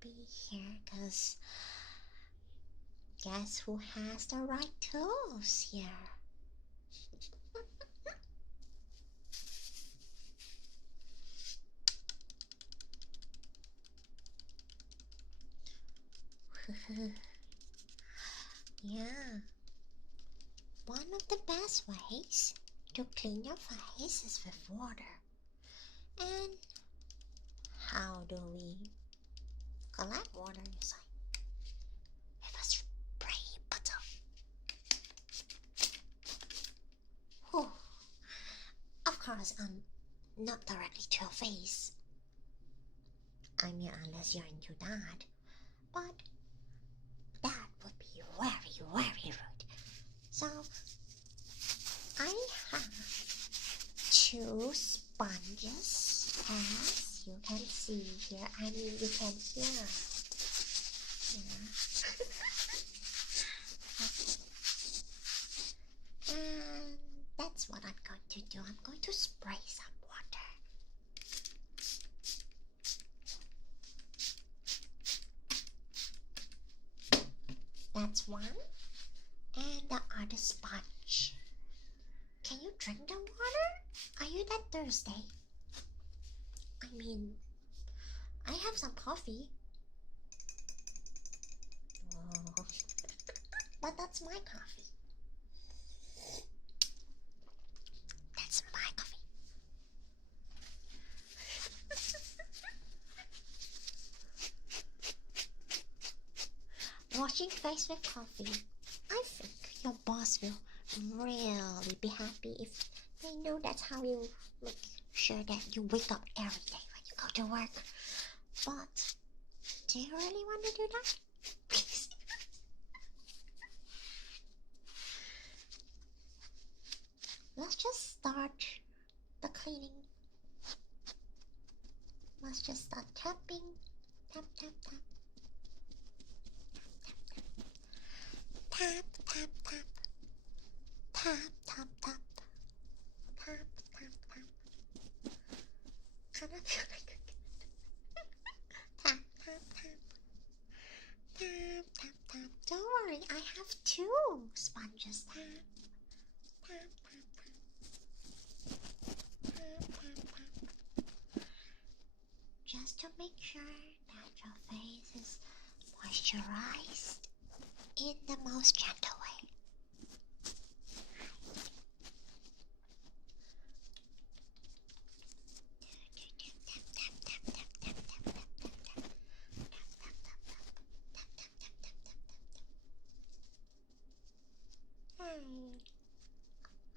be here, cause guess who has the right tools here? Yeah, one of the best ways to clean your face is with water. And how do we collect water? It's like with a spray bottle. Whew. Of course, not directly to your face. I mean, unless you're into that. But that would be very, very rude. So, I have 2 sponges, as you can see here. I mean, you can hear. Yeah. And that's what I'm going to do. I'm going to spray some water. That's one. And the other sponge. Can you drink the water? Are you that thirsty? I mean, I have some coffee. Oh. But that's my coffee. That's my coffee. Washing face with coffee. I think your boss will really be happy if they know that's how you make sure that you wake up every day when you go to work. But do you really want to do that? Please. Let's just start the cleaning. Let's just start tapping. Tap, tap, tap. Tap, tap, tap. Tap, tap, tap. Tap, tap, tap. Kinda feel like a cat. Tap, tap, tap. Tap, tap, tap. Don't worry, I have 2 sponges. Tap, tap, tap, tap. Tap, tap, tap. Just to make sure that your face is moisturized in the most gentle way.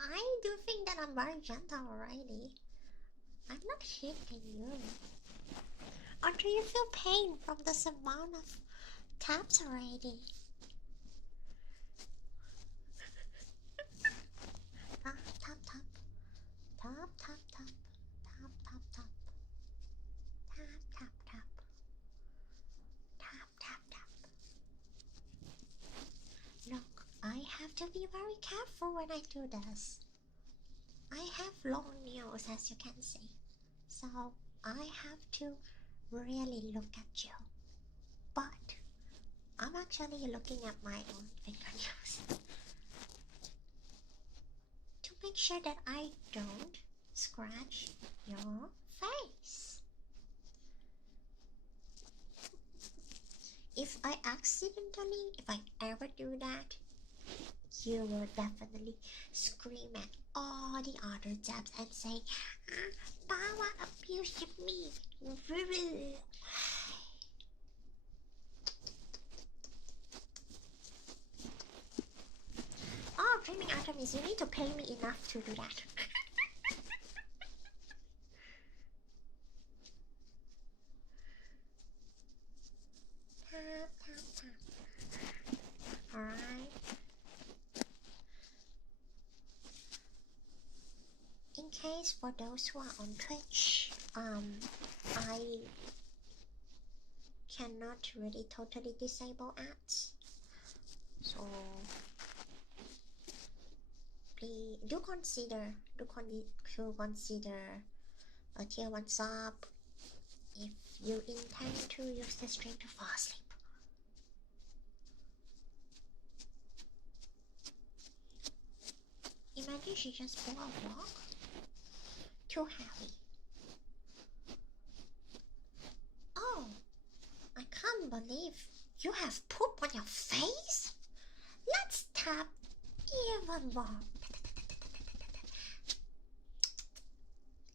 I do think that I'm very gentle already. I'm not hitting you. Or do you feel pain from this amount of taps already? Tap, tap, tap. Tap, tap, tap. Tap, tap, tap. Tap, tap, tap. Tap, tap, tap. Look, I have to be very careful when I do this. I have long nails, as you can see. So I have to really look at you. But I'm actually looking at my own fingernails to make sure that I don't scratch your face. If I ever do that, you will definitely scream at all the other dabs and say, Pawwa abused me. Oh, dreaming atoms, you need to pay me enough to do that. Tap, tap, tap. Alright. In case for those who are on Twitch, I cannot really totally disable ads. So please do consider a tier 1 sub if you intend to use the string to fall asleep. Imagine she just pulled a walk. Too heavy. Oh, I can't believe you have poop on your face. Let's tap even more.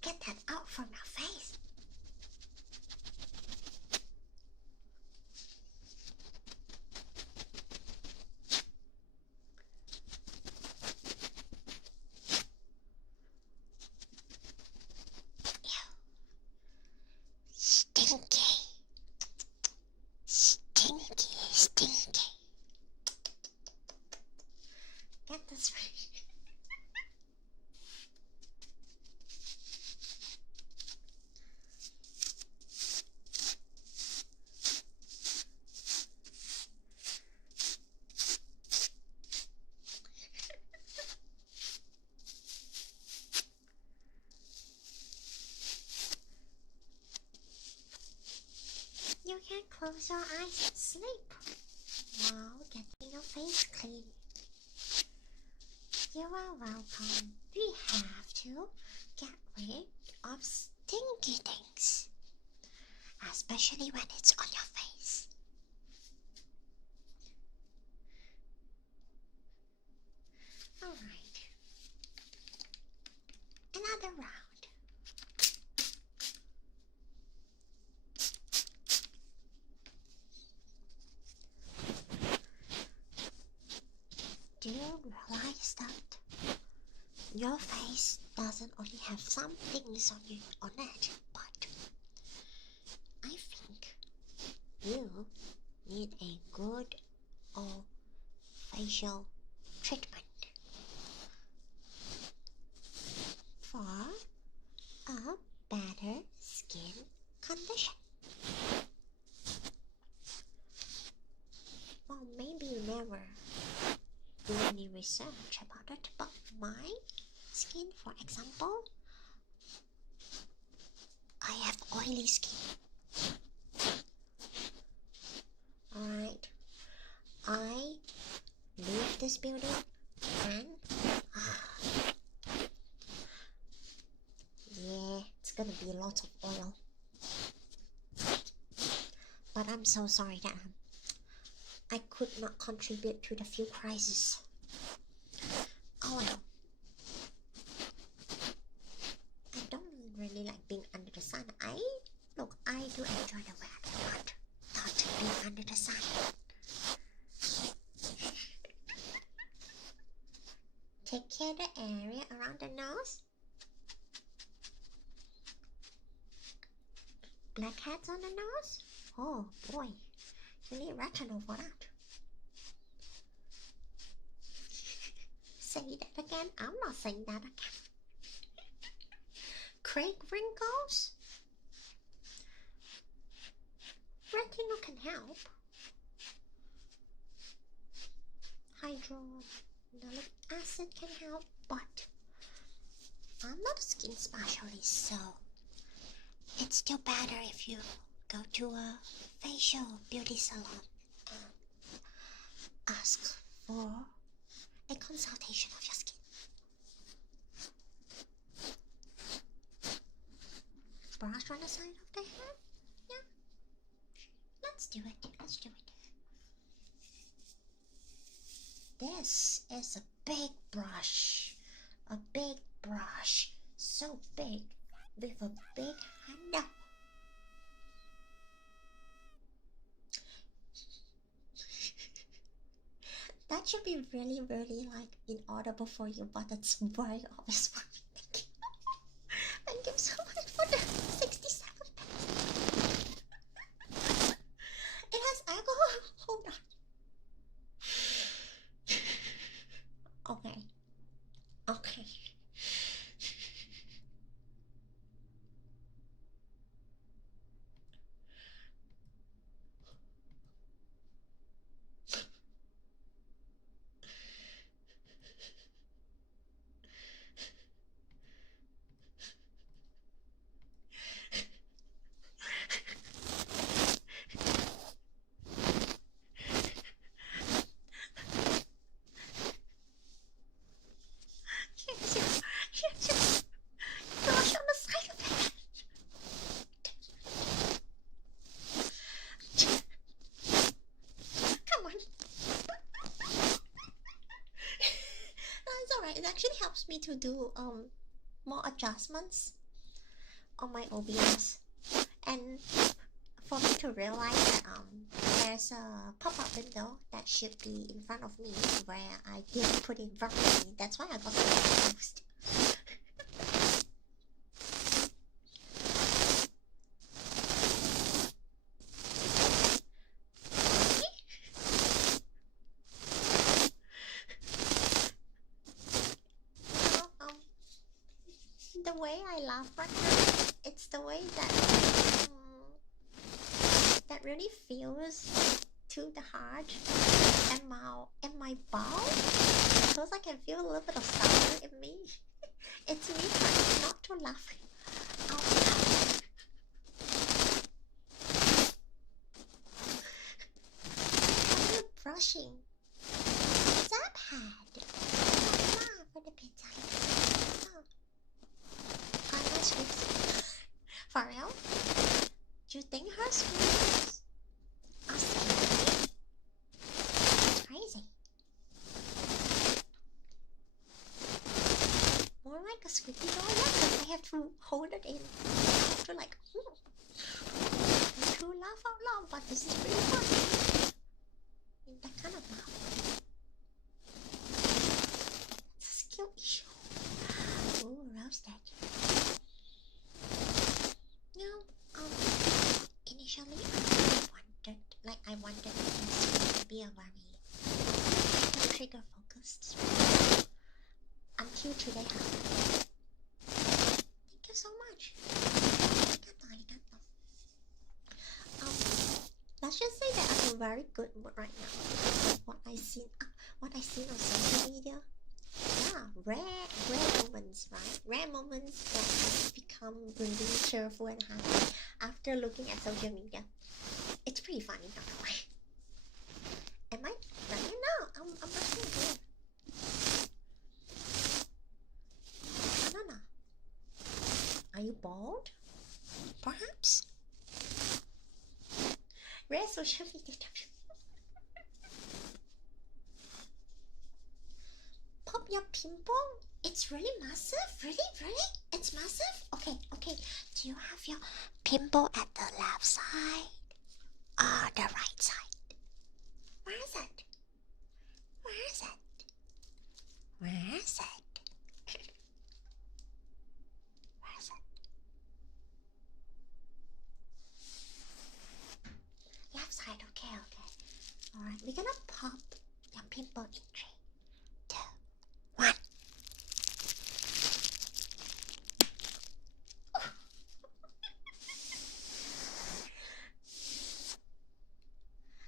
Get that out from your face. Stinky. Stinky, stinky. Get this right. You can close your eyes and sleep while getting your face clean. You are welcome. We have to get rid of stinky things, especially when it's on your face. Alright. Another round. Do you realize that your face doesn't only have some things on it, but I think you need a good old facial treatment for a better skin condition. Well, maybe you never do any research about it, but my skin, for example, I have oily skin. Alright, I leave this building and yeah, it's gonna be a lot of oil. But I'm so sorry that I could not contribute to the fuel crisis. Oh well. I don't really like being under the sun. I do enjoy the weather, but not being under the sun. Take care of the area around the nose. Blackheads on the nose? Oh boy, you need retinol for that. Say that again? I'm not saying that again. Craig wrinkles? Retinol can help. Hydrolonic acid can help, but I'm not a skin specialist, so it's still better if you go to a facial beauty salon and ask for a consultation of your skin. Brush on the side of the hair? Yeah. Let's do it. Let's do it. This is a big brush. A big brush. So big. With a big handle. That should be really, really like inaudible for you, but it's very obvious for me. Thank you. Thank you so much for the 67 pence. It has alcohol. Hold on. Okay. Okay. actually helps me to do more adjustments on my OBS, and for me to realize that there's a pop-up window that should be in front of me where I didn't put it in front of me. That's why I got so confused. The way I laugh right now, it's the way that that really feels to the heart and my bowel, because I can feel a little bit of sour in me. It's me trying not to laugh out loud. Are you brushing? Stop had. For the pizza. For real? Do you think her screams are scary? Crazy. More like a squeaky door, yeah, because I have to hold it in. I have to like, to laugh out loud, but this is pretty fun. That kind of laugh. It's a skill issue. Ooh, roasted. No, initially I wanted this to be a very trigger focused until today happened. Thank you so much. Arigato. Let's just say that I'm in a very good mood right now. What I seen on social media. Yeah, rare moments, right? Rare moments that have become really cheerful and happy after looking at social media. It's pretty funny, by the way. Am I right now? I'm rushing here. Banana. Are you bald? Perhaps? Rare social media. Pop your pimple? It's really massive? Really? It's massive? Okay. Do you have your pimple at the left side or the right side? Where is it? Left side, okay. Alright, we're gonna pop your pimple in 3, 2, 1.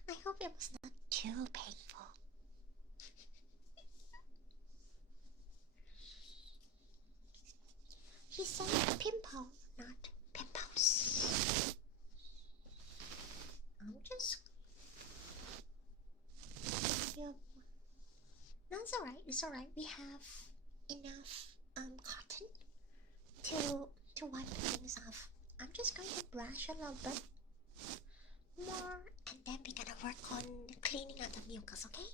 I hope it was not too painful. He said pimple, not pimples. I'm just... Yeah. No, it's alright. We have enough cotton to wipe things off. I'm just going to brush a little bit more, and then we're gonna work on cleaning out the mucus, okay?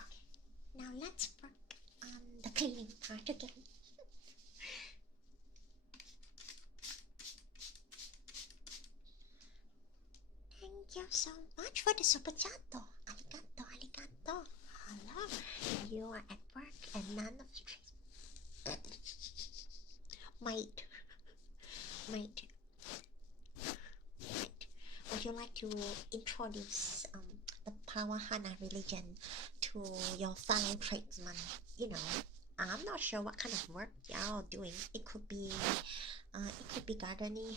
Okay, now let's work on the cleaning part again. Thank you so much for the super chat. Arigato. Hello, you are at work and none of the Mate, would you like to introduce the Pawwa and Hanna religion to your fellow tradesmen? You know, I'm not sure what kind of work y'all doing. It could be gardening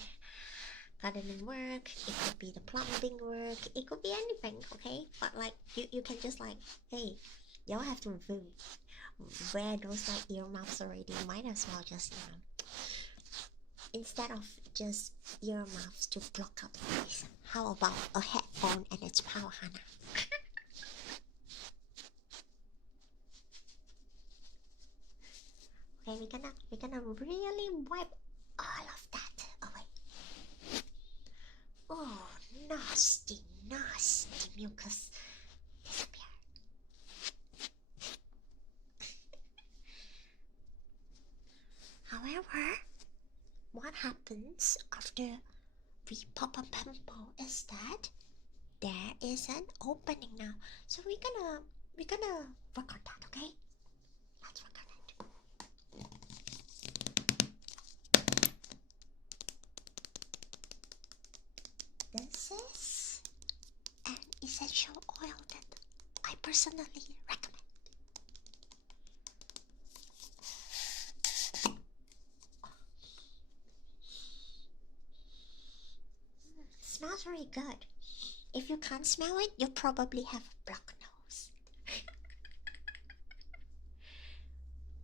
work, it could be the plumbing work, it could be anything, okay? But like you can just like, hey, y'all have to wear those like earmuffs already. Might as well just, you know, instead of just earmuffs to block up the noise, how about a headphone and it's Pawwa and Hanna? Okay, we're gonna really wipe all of that away. Oh, nasty. nose, the mucus disappear. However, what happens after we pop a pimple is that there is an opening now. So we're gonna work on that, okay? Let's work on it. This is an essential oil that I personally recommend. Smells very good. If you can't smell it, you probably have a blocked nose.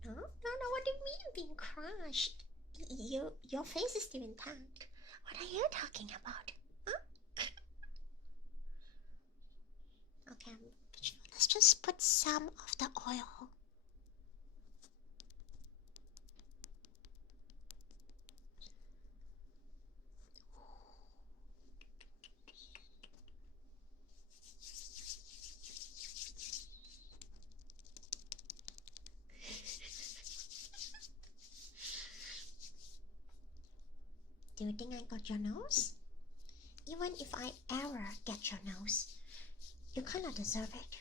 No, what do you mean being crushed? Your face is still intact. What are you talking about? Huh? Okay, let's just put some of the oil. Do you think I got your nose? Even if I ever get your nose, you cannot deserve it.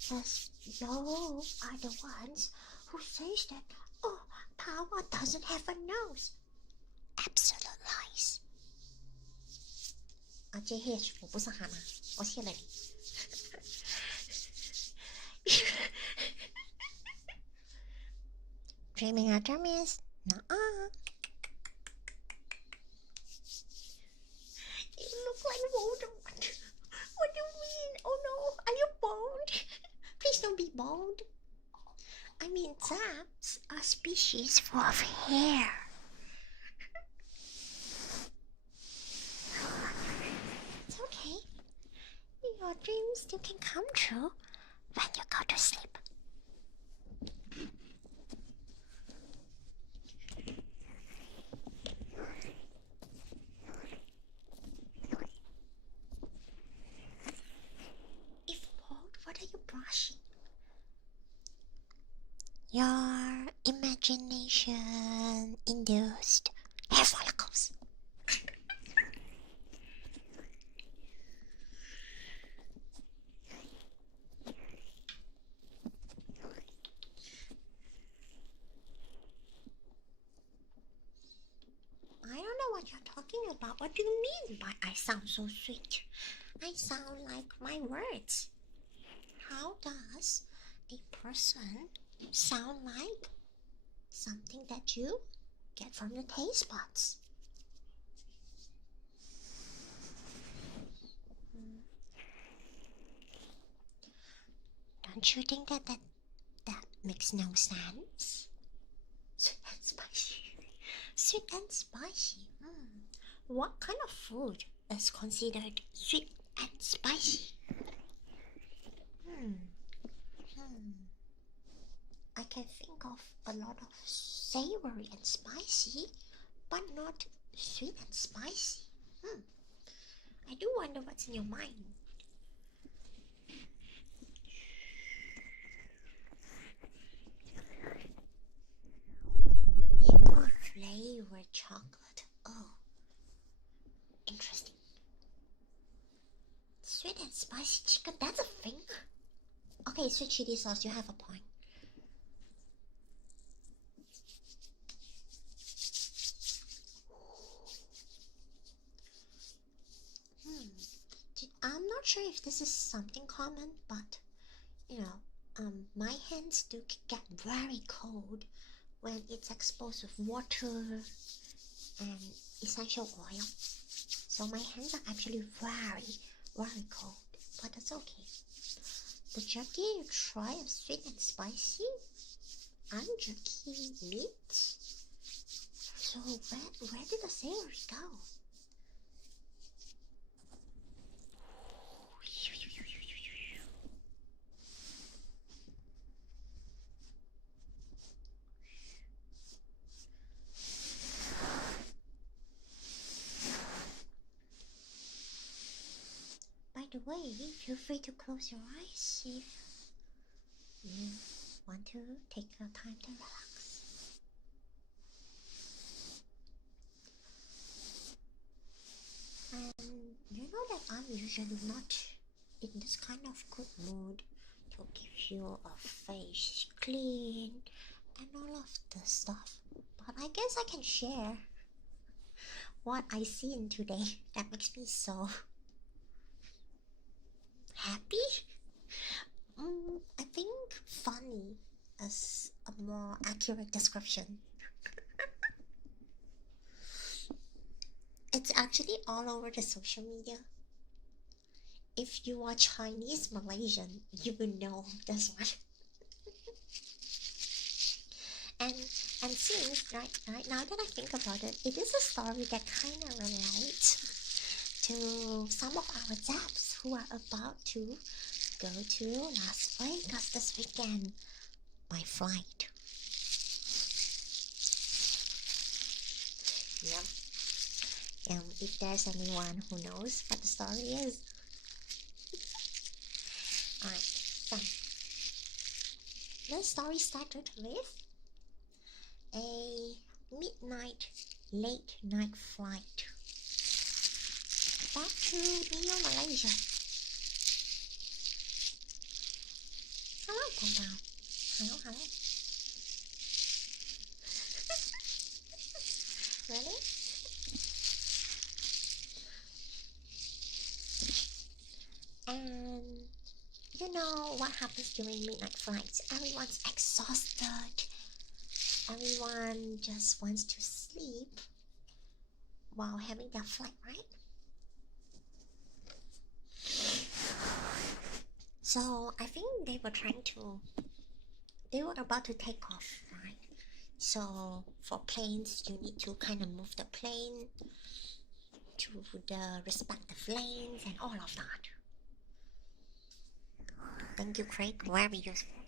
Because you are the ones who says that, oh, Pawwa doesn't have a nose. Absolute lies. JH 我不是蛤蟆，我谢了你。Dreaming our dreams? Nuh-uh. You look like Voldemort. What do you mean? Oh no, are you bald? Please don't be bald. I mean, zaps are species full of hair. It's okay. Your dreams still can come true when you go to sleep. If bald, what are you brushing? Your imagination induced hair follicles. I don't know what you're talking about. What do you mean by I sound so sweet? I sound like my words. How does a person sound like something that you get from the taste buds? Don't you think that makes no sense? Sweet and spicy. Sweet and spicy. What kind of food is considered sweet and spicy? I can think of a lot of savory and spicy, but not sweet and spicy. I do wonder what's in your mind. Flavored chocolate. Oh, interesting. Sweet and spicy chicken, that's a thing? Okay, sweet chili sauce, you have a point. I'm not sure if this is something common, but you know, my hands do get very cold when it's exposed with water and essential oil. So my hands are actually very, very cold, but that's okay. The jerky you try is sweet and spicy, and jerky meat. So where did the savory go? way, feel free to close your eyes if you want to take your time to relax. And you know that I'm usually not in this kind of good mood to give you a face clean and all of the stuff, but I guess I can share what I seen today that makes me so happy. I think funny is a more accurate description. It's actually all over the social media. If you are Chinese Malaysian, you will know this one. and since right now that I think about it, it is a story that kind of relates to some of our zaps who are about to go to Las Vegas this weekend by flight. Yep. If there's anyone who knows what the story is. Alright, so the story started with a late night flight back to Neo, Malaysia. Hello, Pimple. Hello. Really? And you know what happens during midnight flights? Everyone's exhausted. Everyone just wants to sleep while having their flight, right? So I think they were about to take off, right? So for planes, you need to kind of move the plane to the respective lanes and all of that. Thank you, Craig. Very useful.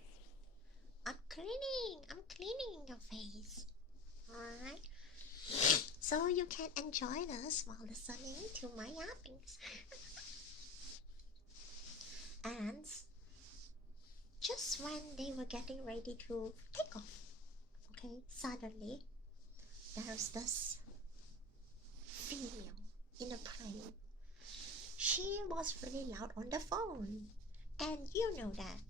I'm cleaning your face. Alright? So you can enjoy this while listening to my yappings. And just when they were getting ready to take off, okay, suddenly there's this female in a plane. She was really loud on the phone. And you know that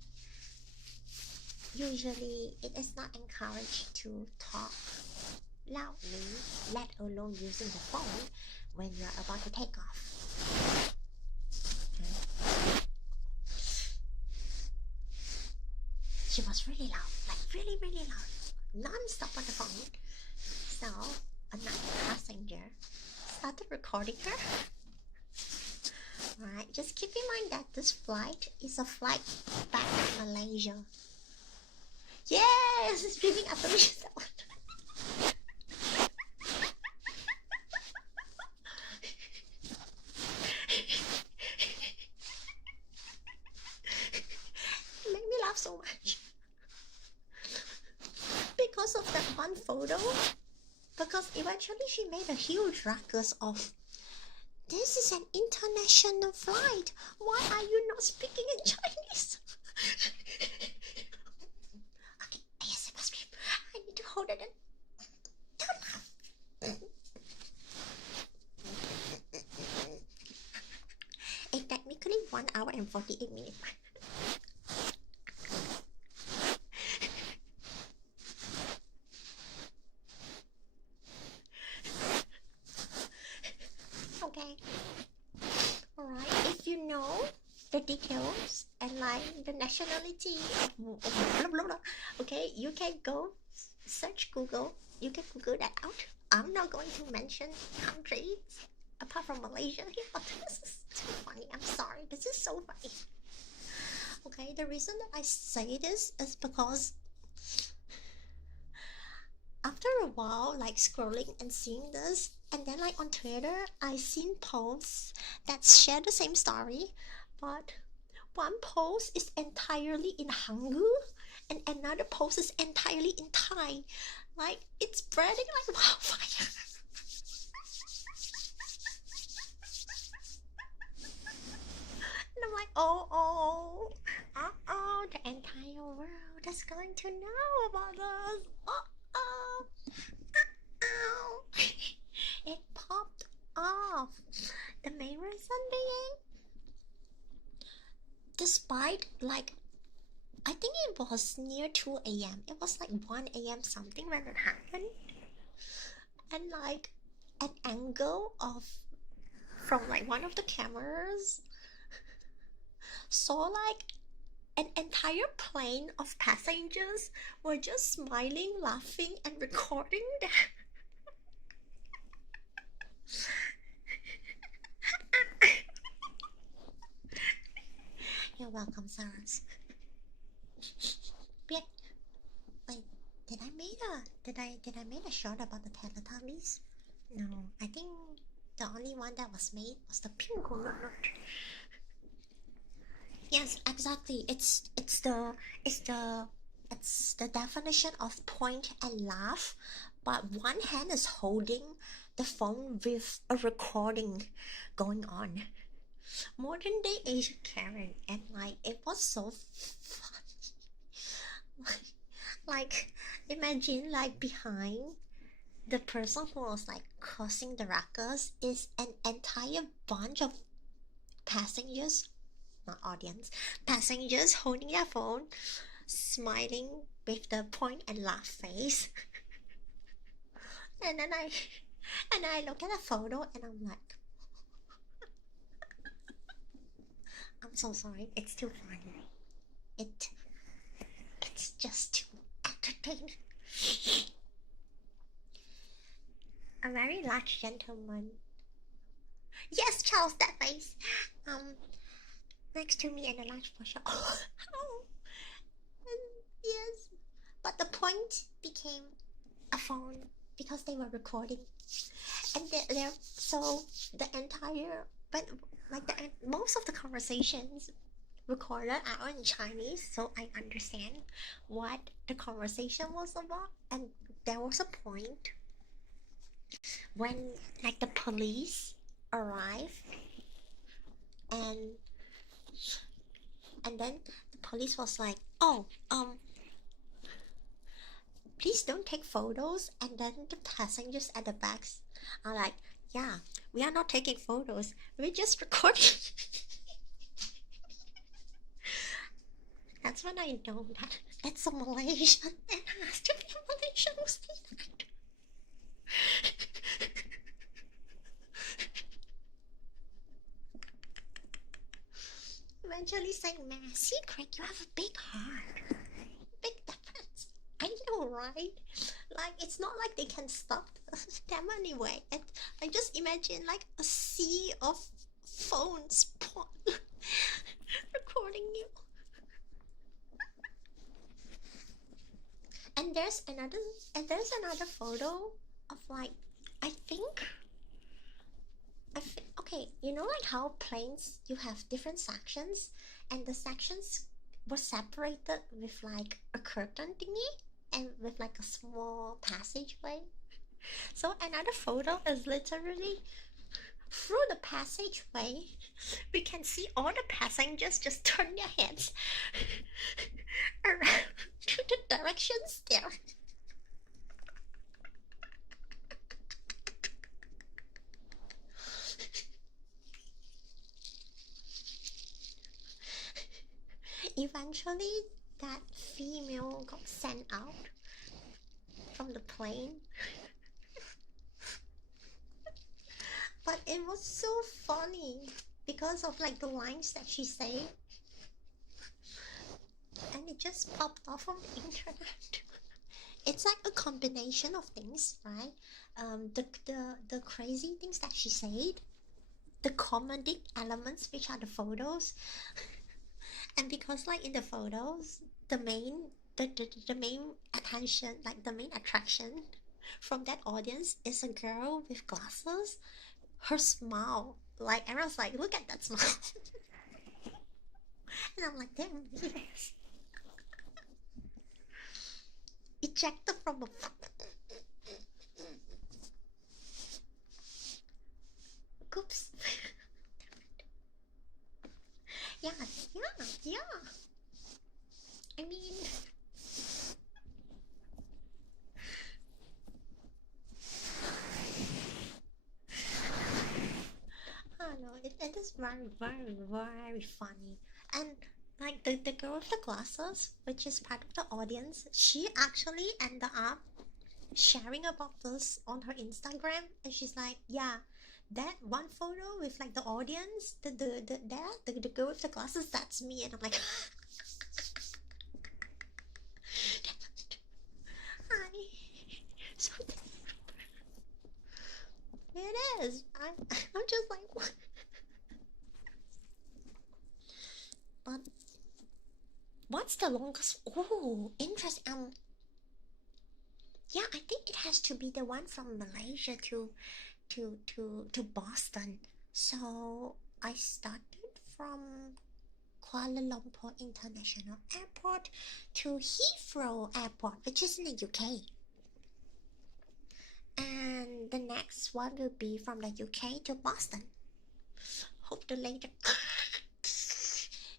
usually it is not encouraged to talk loudly, let alone using the phone when you're about to take off. Okay. She was really loud, like really loud, non-stop on the phone. So another passenger started recording her. Alright, just keep in mind that this flight is a flight back to Malaysia. Yes, it's streaming after me. Made me laugh so much because of that one photo. Because eventually she made a huge ruckus of, "This is an international flight. Why are you not speaking in Chinese?" Okay, ASMR stream. I need to hold it in. Don't laugh. It's technically 1 hour and 48 minutes. Okay. Alright, if you know the details and like the nationality of blah, blah, blah, okay, you can go search Google. You can Google that out. I'm not going to mention countries apart from Malaysia here. This is too funny. I'm sorry. This is so funny. Okay, the reason that I say this is because after a while, like scrolling and seeing this, and then like on Twitter, I seen posts that share the same story, but one post is entirely in Hangul and another post is entirely in Thai. Like it's spreading like wildfire. No off. The main reason being, despite like, I think it was near 2 a.m. It was like 1 a.m. something when it happened. And like an angle of from like one of the cameras saw like an entire plane of passengers were just smiling, laughing, and recording that. You're welcome, Sarahs. Wait, did I make a short about the Teletubbies? No, I think the only one that was made was the Pimple. Yes, exactly. It's the definition of point and laugh, but one hand is holding the phone with a recording going on. Modern day Asian Karen, and like it was so funny. like imagine like behind the person who was like causing the ruckus is an entire bunch of passengers, not audience, passengers holding their phone, smiling with the point and laugh face. and I look at the photo and I'm like, I'm so sorry, it's too funny. It's just too entertaining. A very large gentleman. Yes, Charles, that face. Next to me and a large portion. Oh, yes. But the point became a phone because they were recording, and they're so the entire most of the conversations recorded are in Chinese, so I understand what the conversation was about. And there was a point when like the police arrived, and then the police was like, oh, please don't take photos. And then the passengers at the backs are like, yeah, we are not taking photos, we're just recording. That's when I know that it's a Malaysian. It has to be a Malaysian who said that. Eventually saying, man, secret, you have a big heart. Big difference. I know, right? Like, it's not like they can stop them anyway. And I just imagine like a sea of phones recording you. And there's another photo of like, I think okay, you know like how planes you have different sections, and the sections were separated with like a curtain thingy and with like a small passageway. So another photo is literally through the passageway. We can see all the passengers just turn their heads around to the directions there. Eventually, that female got sent out from the plane. But it was so funny because of like the lines that she said, and it just popped off on the internet. It's like a combination of things, right? The crazy things that she said, the comedic elements, which are the photos, and because like in the photos, the main attention, like the main attraction from that audience is a girl with glasses. Her smile, like everyone's like, look at that smile. And I'm like, damn, yes. Ejected from a oops. Yeah. I mean, very funny. And like the girl with the glasses, which is part of the audience, she actually ended up sharing about this on her Instagram, and she's like, yeah, that one photo with like the audience, the girl with the glasses, that's me. And I'm like, hi. So it is. I'm just like, what? But what's the longest? Oh, interesting. Yeah, I think it has to be the one from Malaysia to Boston. So I started from Kuala Lumpur International Airport to Heathrow Airport, which is in the UK. And the next one will be from the UK to Boston. Hope the later.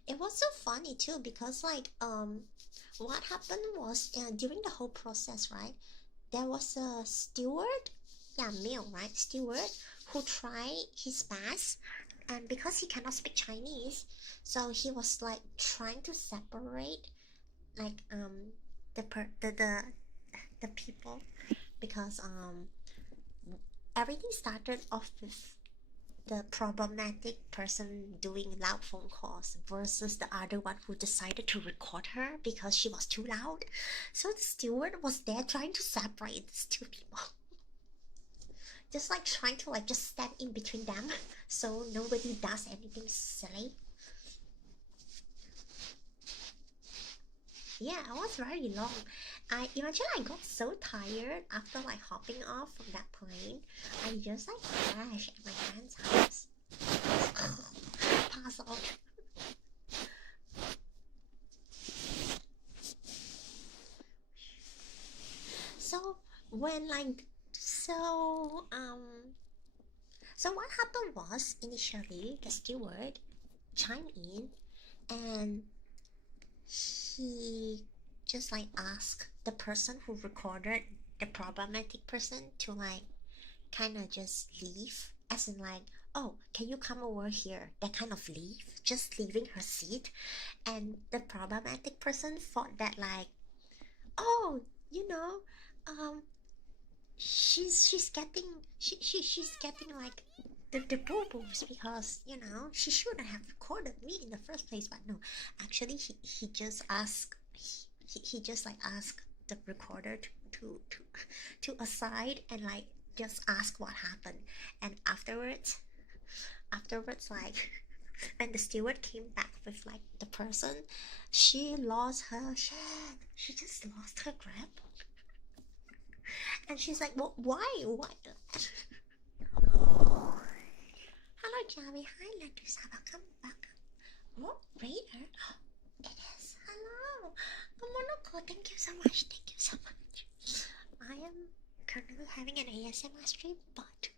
It was so funny too because what happened was during the whole process, right? There was a steward, yeah, male, right? Steward who tried his best, and because he cannot speak Chinese, so he was like trying to separate like the people, because everything started off with the problematic person doing loud phone calls versus the other one who decided to record her because she was too loud. So the steward was there trying to separate these two people. Just like trying to like just stand in between them so nobody does anything silly. Yeah, it was very long. I got so tired after like hopping off from that plane. I just like crashed at my friend's house. Pass out. So when like so what happened was initially the steward chimed in, and he just like asked the person who recorded the problematic person to like kind of just leave, as in like, oh, can you come over here, that kind of leave, just leaving her seat. And the problematic person thought that like, oh, you know, um she's getting she's getting like the boo-boos because she shouldn't have recorded me in the first place. But no, actually he just asked, he just like asked the recorder to aside and like just ask what happened. And afterwards like when the steward came back with like the person, she lost her shit, she just lost her grip. And she's like, well, why? Hello, Javi. Hi, Ladusa. Welcome back. Oh, Raider. It is. Hello. Monoko, thank you so much. Thank you so much. I am currently having an ASMR stream, but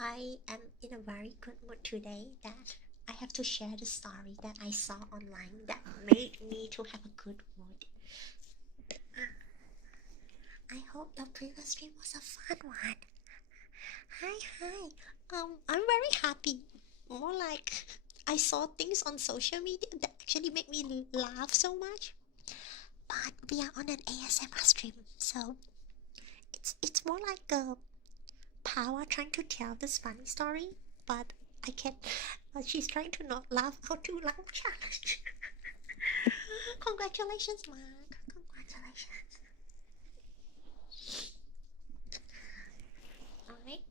I am in a very good mood today that I have to share the story that I saw online that made me to have a good mood. I hope the previous stream was a fun one. Hi. I'm very happy. More like I saw things on social media that actually make me laugh so much. But we are on an ASMR stream, so it's more like a Pawwa trying to tell this funny story, but I can't. But she's trying to not laugh out too loud challenge. Congratulations, Mark. Congratulations. Alright.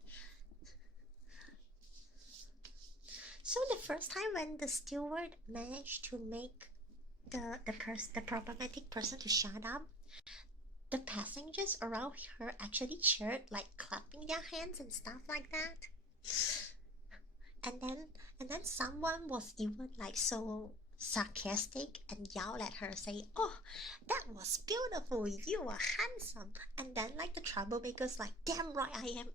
So the first time when the steward managed to make the problematic person to shut up, the passengers around her actually cheered, like clapping their hands and stuff like that. And then someone was even like so sarcastic and yelled at her, saying, "Oh, that was beautiful. You are handsome." And then like the troublemakers, like, "Damn right I am."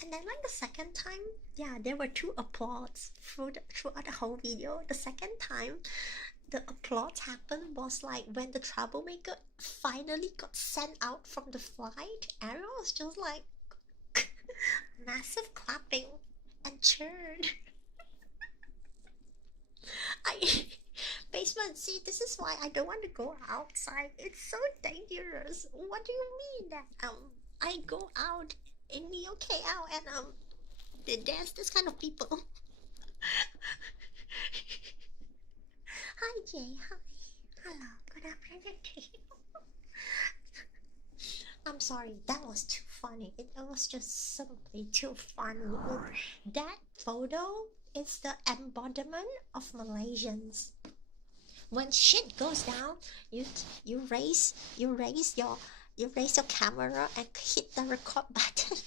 And then like the second time, yeah, there were two applauds throughout the whole video. The second time, the applause happened was like when the troublemaker finally got sent out from the flight. Everyone was just like massive clapping and cheered. I basement, see, this is why I don't want to go outside. It's so dangerous. What do you mean that I go out in the KL and there's this kind of people. Hi Jay, hi. Hello, good afternoon to you. I'm sorry, that was too funny. It was just simply too funny. That photo is the embodiment of Malaysians. When shit goes down, you raise your camera and hit the record button.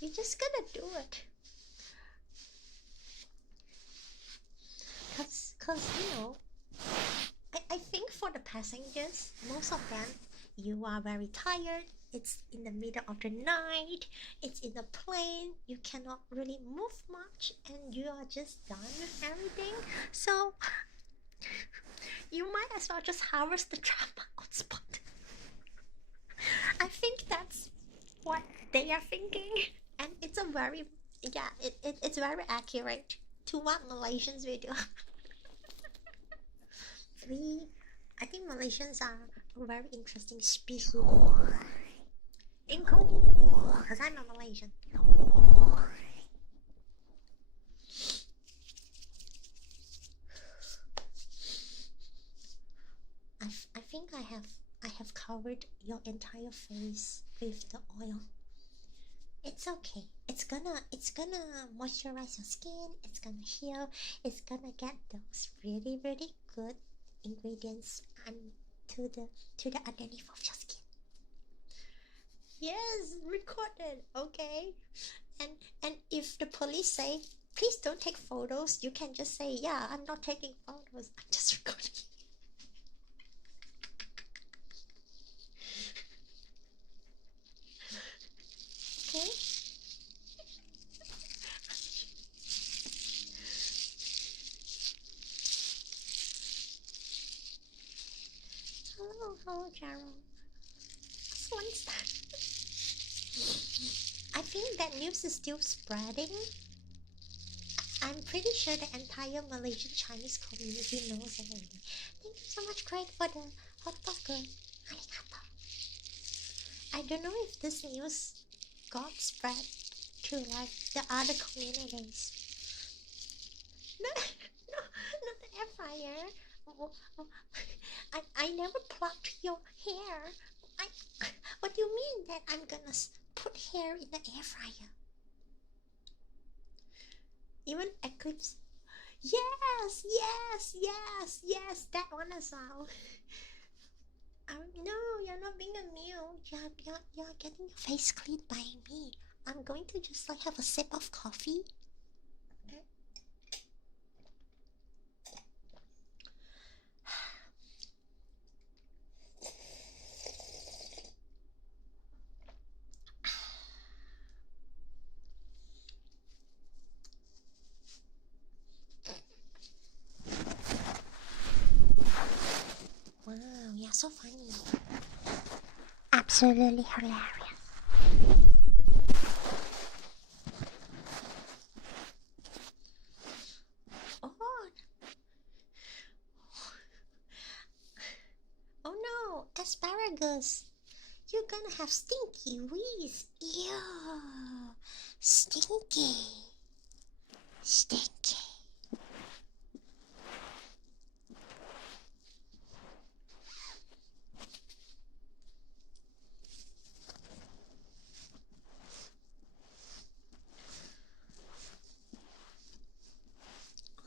You're just gonna do it. Cause you know, I think for the passengers, most of them, you are very tired. It's in the middle of the night. It's in the plane. You cannot really move much, and you are just done with everything. So you might as well just harvest the drama on spot. I think that's what they are thinking, and it's a very it's very accurate to what Malaysians will do. I think Malaysians are a very interesting species. Including because I'm a Malaysian. I think I have covered your entire face with the oil. It's okay. It's gonna moisturize your skin. It's gonna heal. It's gonna get those really good ingredients and to the underneath of your skin. Yes, recorded. Okay. And if the police say please don't take photos, you can just say yeah, I'm not taking photos. I'm just recording. Okay. Hello, Gerald. What's that? I think that news is still spreading. I'm pretty sure the entire Malaysian Chinese community knows already. Thank you so much, Craig, for the hot poker. Arigato. I don't know if this news got spread to like the other communities. No, not the air fryer. I never plucked your hair. What do you mean that I'm gonna put hair in the air fryer? Even Eclipse. Yes, that one as well. No, you're not being a meal. You're getting your face cleaned by me. I'm going to just like have a sip of coffee. Wow, you're so funny. Absolutely hilarious. Oh no, asparagus. You're gonna have stinky wheeze. Ew. Stinky.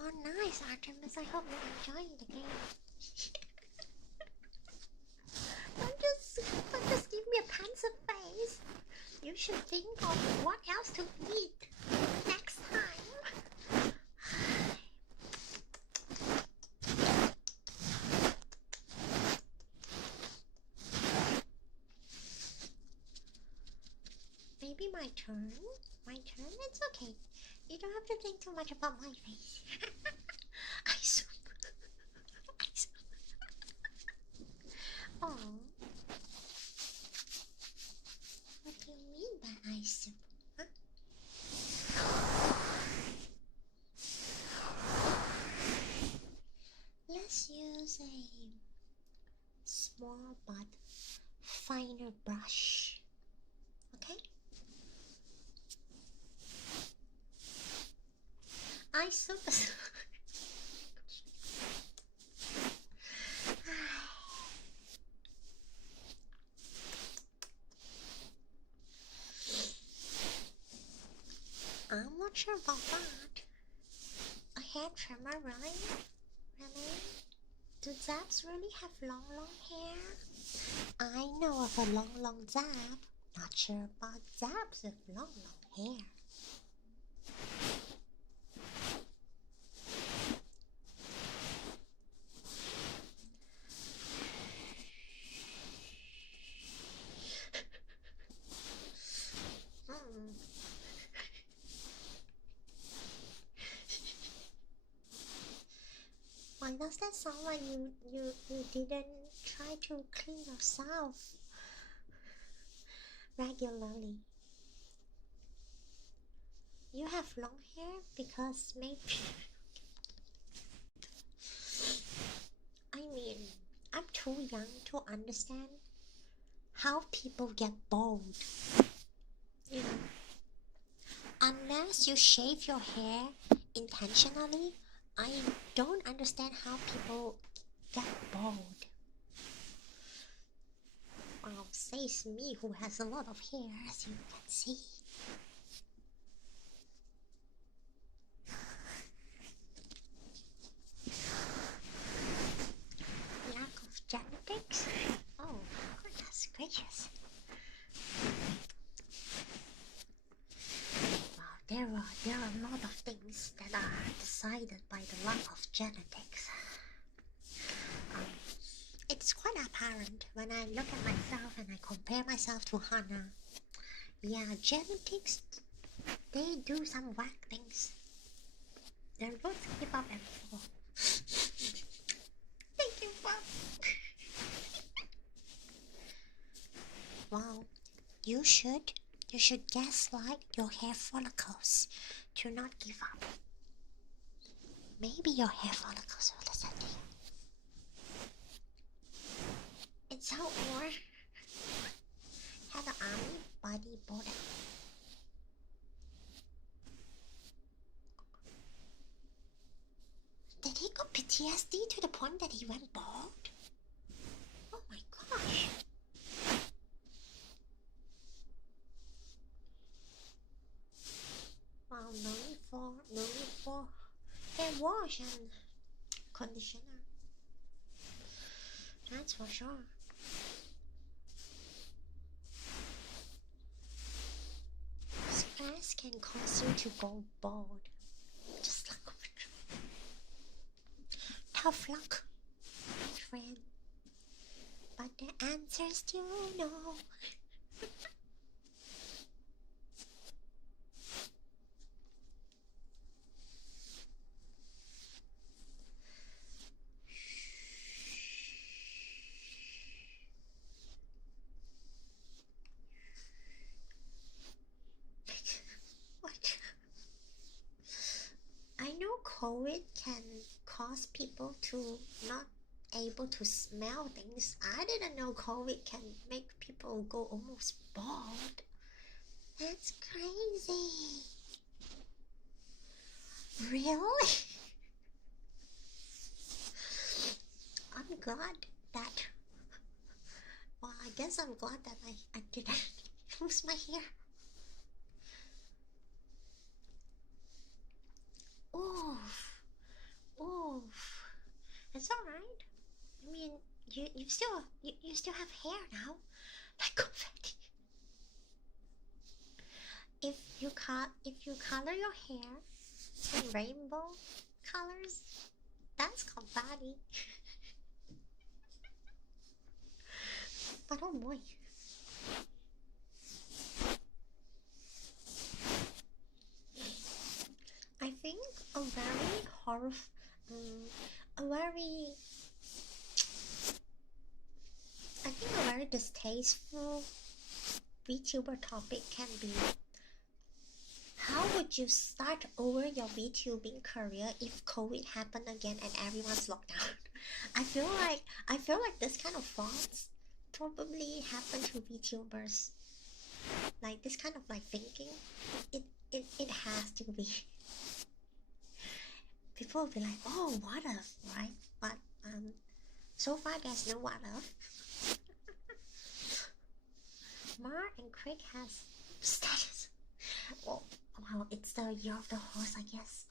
Oh nice, Artemis. I hope you're enjoying the game. Don't just give me a pensive face. You should think of what else to eat next time. Maybe my my turn. My turn. It's okay. You don't have to think too much about my face. I soup. I soup. Oh. What do you mean by I soup? Huh? Let's use a small but finer brush. Okay? I soup. I'm not sure about that. A hair trimmer, really? Really? Do zaps really have long hair? I know of a long zap. Not sure about zaps with long hair. Why does that sound like you didn't try to clean yourself regularly? You have long hair because maybe... I mean, I'm too young to understand how people get bald. You know, unless you shave your hair intentionally, I don't understand how people get bald. Well, says me who has a lot of hair, as you can see. Lack of genetics? Oh, goodness gracious. Wow, there are a lot of things that are decided by the lack of genetics. It's quite apparent when I look at myself and I compare myself to Hanna. Yeah, genetics, they do some whack things. They're both keep up and fall. Thank you, Bob. Wow, you should gaslight your hair follicles to not give up. Maybe your hair follicles will listen to you. It's how Or had an army body bullet. Did he go PTSD to the point that he went bald? Oh my gosh. Wow, no need for hair wash and conditioner. That's for sure. Stress can cause you to go bald. Just like a tough luck, friend. But the answer's still no. What? I know COVID can cause people to not able to smell things. I didn't know COVID can make people go almost bald. That's crazy. Really? I'm glad that... Well, I guess I'm glad that I didn't lose my hair. Oof. Oof. It's alright. I mean, you still have hair now. Like confetti. If you color your hair in rainbow colors, that's confetti. But oh boy. a very horror, a very, I think a very distasteful VTuber topic can be, how would you start over your VTubing career if COVID happened again and everyone's locked down? I feel like this kind of thoughts probably happen to VTubers. Like this kind of like thinking, it has to be. People will be like, oh, what if, right? But so far there's no what if. Mar and Craig has status. Well, it's the year of the horse, I guess.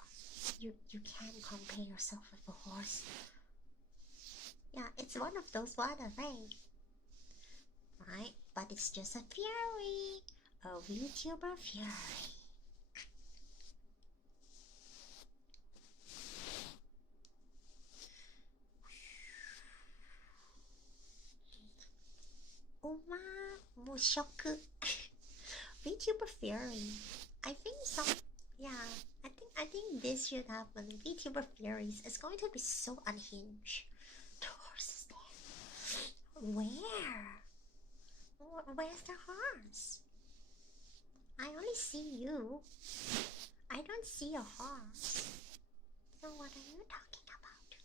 You can compare yourself with a horse. Yeah, it's one of those what if, right? But it's just a fury, a VTuber fury. Uma Mushoku. VTuber Fury. I think some, yeah, I think this should happen. VTuber Furies is going to be so unhinged. The horse is there. Where? Where's the horse? I only see you. I don't see a horse. So what are you talking about?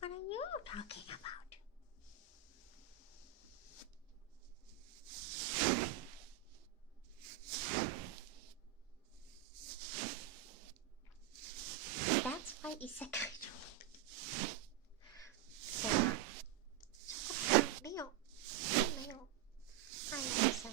What are you talking about? That's why isekai. 没有，没有，爱我想。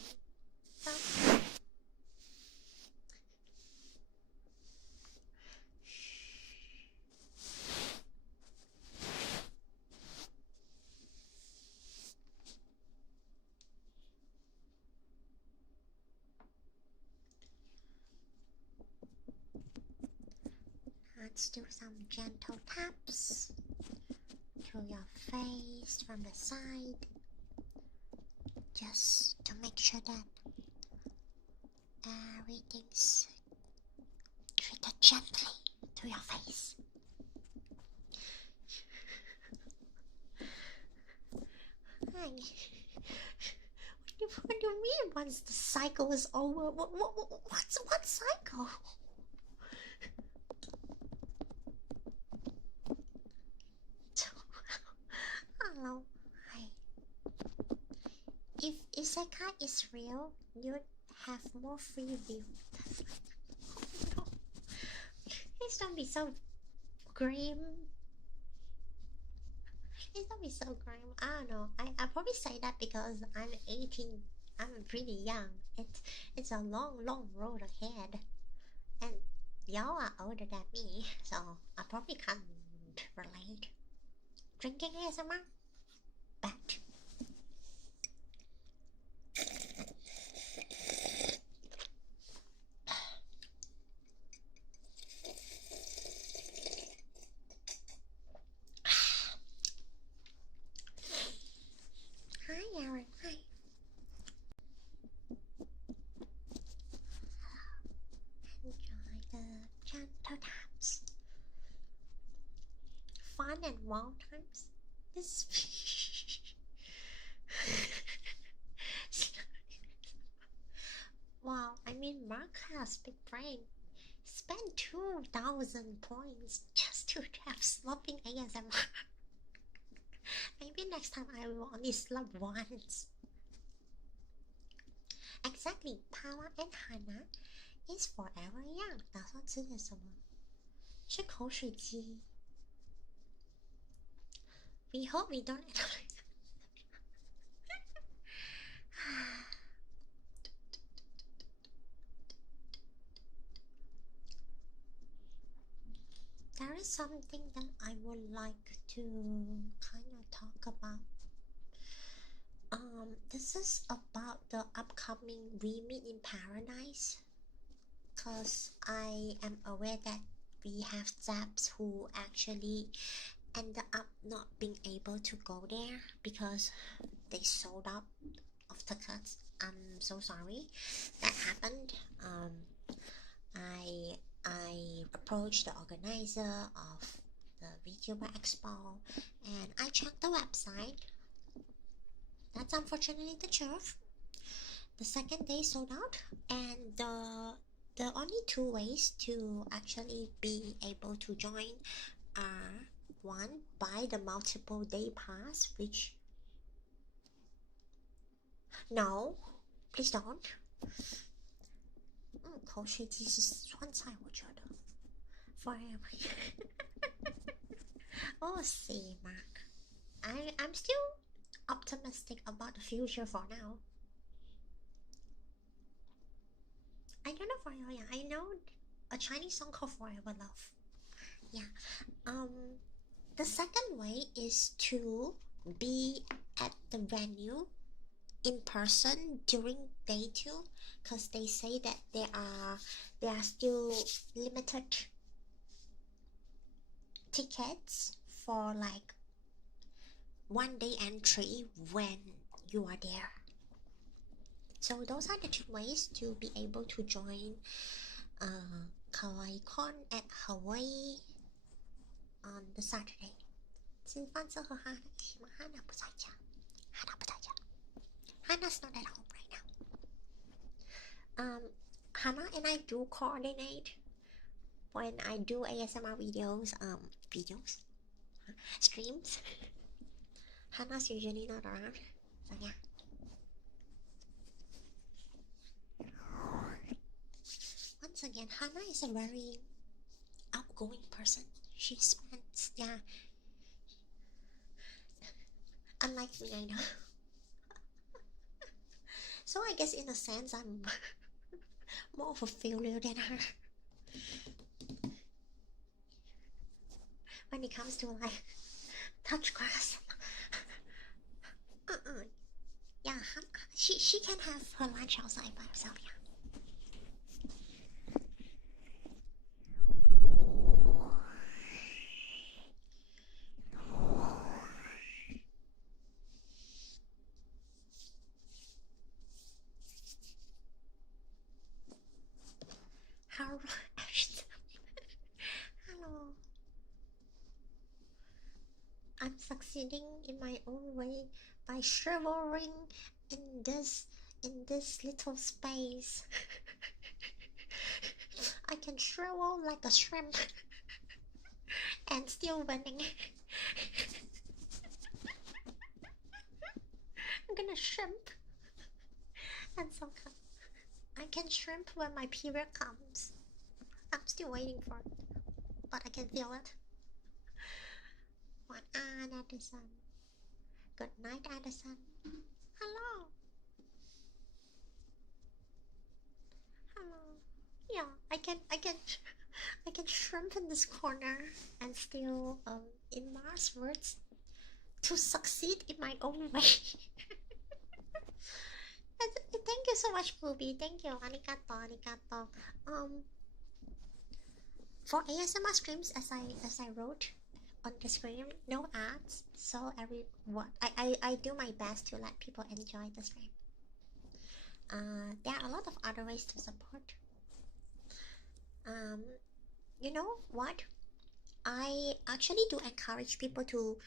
Let's do some gentle taps to your face from the side, just to make sure that everything's treated gently to your face. Hi. What do you mean once the cycle is over? What cycle? Hello. Hi. If isekai is real, you'd have more free will. Oh, no. Please don't be so grim. Please don't be so grim. I don't know. I probably say that because I'm 18. I'm pretty young. It's a long road ahead. And y'all are older than me, so I probably can't relate. Drinking ASMR? Bet. Hi, Aaron. Hi. Enjoy the gentle taps. Fun and wild times. This. Wow, I mean, Mark has big brain. Spent 2,000 points just to have slopping ASMR. Maybe next time I will only slap once. Exactly, Pawwa and Hanna is forever young. 打算吃点什么？是口水鸡。We hope we don't. There is something that I would like to kind of talk about. This is about the upcoming We Meet in Paradise. Cause I am aware that we have zaps who actually ended up not being able to go there because they sold out of tickets. I'm so sorry that happened. I I approached the organizer of the VTuber Expo and I checked the website. That's unfortunately the truth. The second day sold out, and the only two ways to actually be able to join are one, buy the multiple day pass, which no, please don't。口水鸡是酸菜，我觉得。Forever. Oh, see, Mark. I'm still optimistic about the future for now. I don't know for you, yeah. I know a Chinese song called Forever Love. Yeah. The second way is to be at the venue in person during day 2, because they say that there are still limited tickets for like 1-day entry when you are there. So those are the two ways to be able to join KawaiiCon at Hawaii on the Saturday. 吃饭之后哈，哈娜不在家，哈娜不在家。Hannah's not at home right now. Hannah and I do coordinate when I do ASMR videos, streams. Hannah's usually not around, so yeah. Once again, Hannah is a very outgoing person. She spends, yeah. Unlike me, I know. So I guess in a sense, I'm more of a failure than her. When it comes to like touch grass. Yeah, she can have her lunch outside by herself, yeah. Hello. I'm succeeding in my own way by shriveling in this little space. I can shrivel like a shrimp and still winning. I'm gonna shrimp. And so I can shrimp when my period comes. I'm still waiting for it, but I can feel it. What Addison? Good night, Addison. Hello. Hello. Yeah, I can shrimp in this corner and still in Mars words to succeed in my own way. Thank you so much, Booby. Thank you. Arigato, arigato. For ASMR streams, as I wrote on the screen, no ads. So I do my best to let people enjoy the stream. There are a lot of other ways to support. You know what? I actually do encourage people to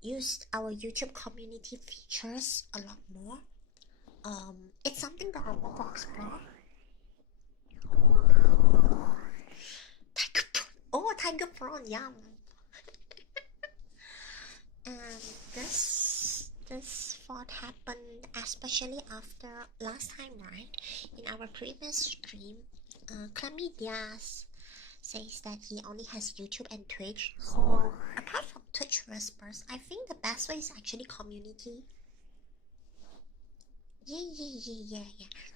use our YouTube community features a lot more. It's something that I want to explore. Tiger prawn. Oh, tiger prawn, yum. And this thought happened especially after last time, right? In our previous stream, Chlamydias says that he only has YouTube and Twitch. So apart from Twitch whispers, I think the best way is actually community. Yeah.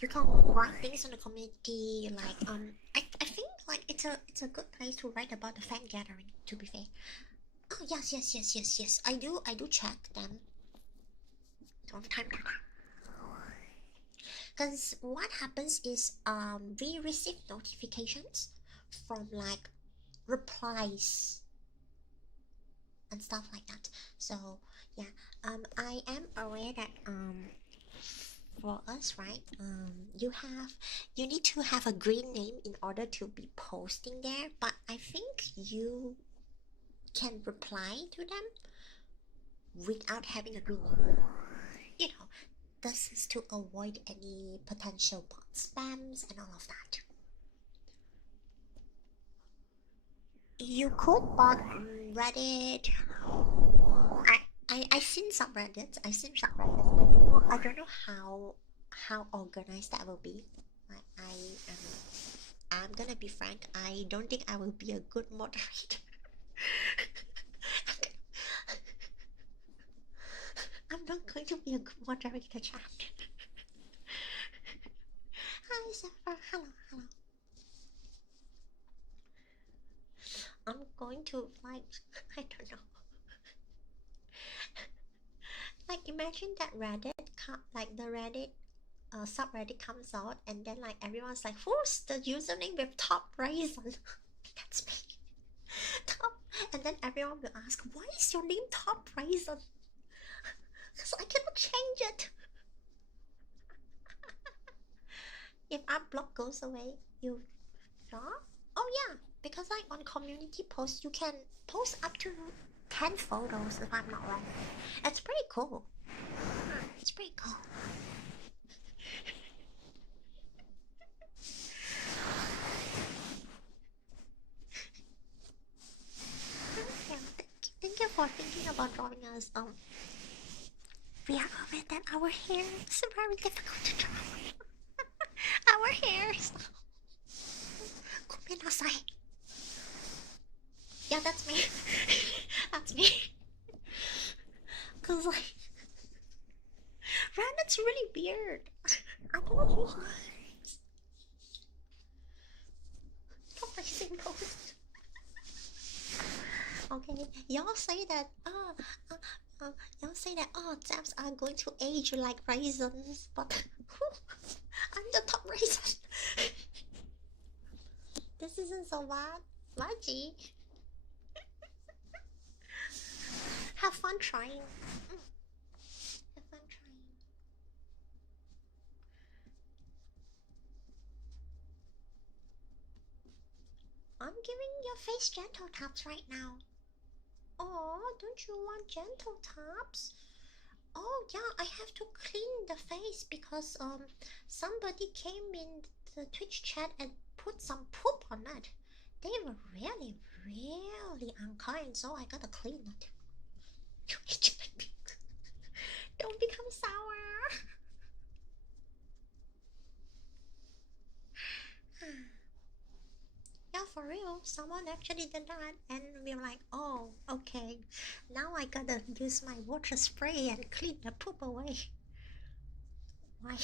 You can write things in the community, like I think like it's a good place to write about the fan gathering, to be fair. Oh yes. I do check them from time to time. Cause what happens is we receive notifications from like replies and stuff like that. So yeah, I am aware that for us, right? You need to have a green name in order to be posting there, but I think you can reply to them without having a green name. You know, this is to avoid any potential bot spams and all of that. You could bot Reddit. I seen subreddits. I seen subreddits. I don't know how organized that will be. I am I'm gonna be frank. I don't think I will be a good moderator. I'm not going to be a good moderator, chat. Hi, Zephyr. Hello, hello. I'm going to I don't know. Like imagine that like the Reddit subreddit comes out and then like everyone's like, who's the username with top reason? That's me. Top, and then everyone will ask, why is your name top reason? Because I cannot change it. If our block goes away, you sure? Oh yeah, because like on community posts you can post up to 10 photos if I'm not wrong. It's pretty cool. It's pretty cool. Thank you for thinking about drawing us. We are aware that our hair is very difficult to draw. Our hairs. Gomenasai. Yeah, that's me. That's me. Cause like, Reddit's really weird. I cannot use names. Not my post. Okay, y'all say that. Y'all say that. Oh, Zaps are going to age like raisins, but I'm the top raisin. This isn't so bad. Veggie. Have fun trying. Have fun trying. I'm giving your face gentle taps right now. Oh, don't you want gentle taps? Oh yeah, I have to clean the face because somebody came in the Twitch chat and put some poop on it. They were really, really unkind, so I gotta clean it. Don't become sour. Yeah, for real, someone actually did that, and we were like, oh, okay, now I gotta use my water spray and clean the poop away. Why?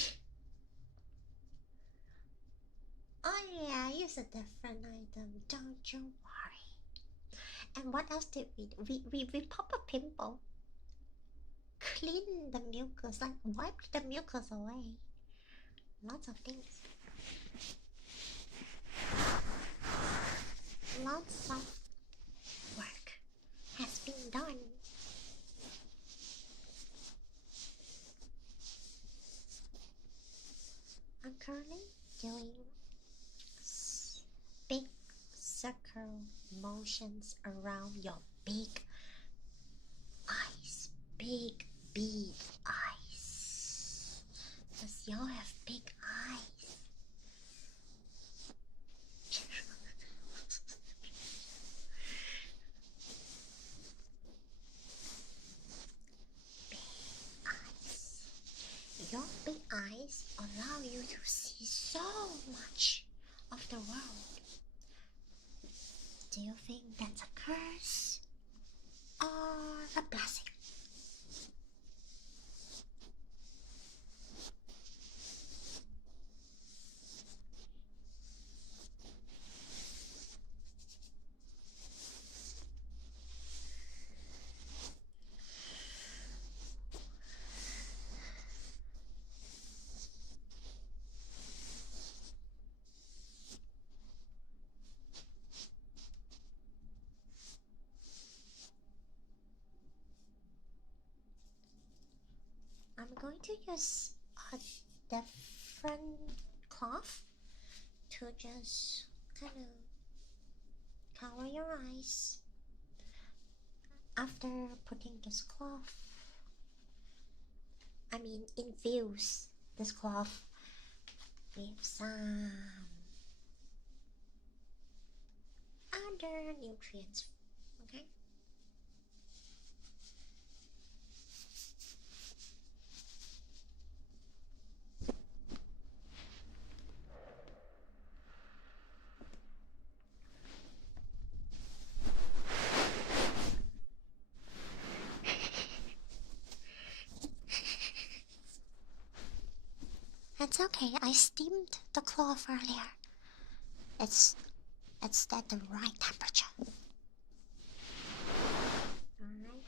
Oh yeah, use a different item, don't you worry. And what else did we do? We pop a pimple, clean the mucus, like wipe the mucus away. Lots of things. Lots of work has been done. I'm currently doing big circle motions around your big eyes, big bead eyes, because y'all have big eyes. Your big eyes allow you to see so much of the world. Do you think that's a curse or a blessing? I'm going to use a different cloth to just kind of cover your eyes. After putting this cloth, infuse this cloth with some other nutrients. Okay. It's okay, I steamed the cloth earlier. It's at the right temperature. Alright.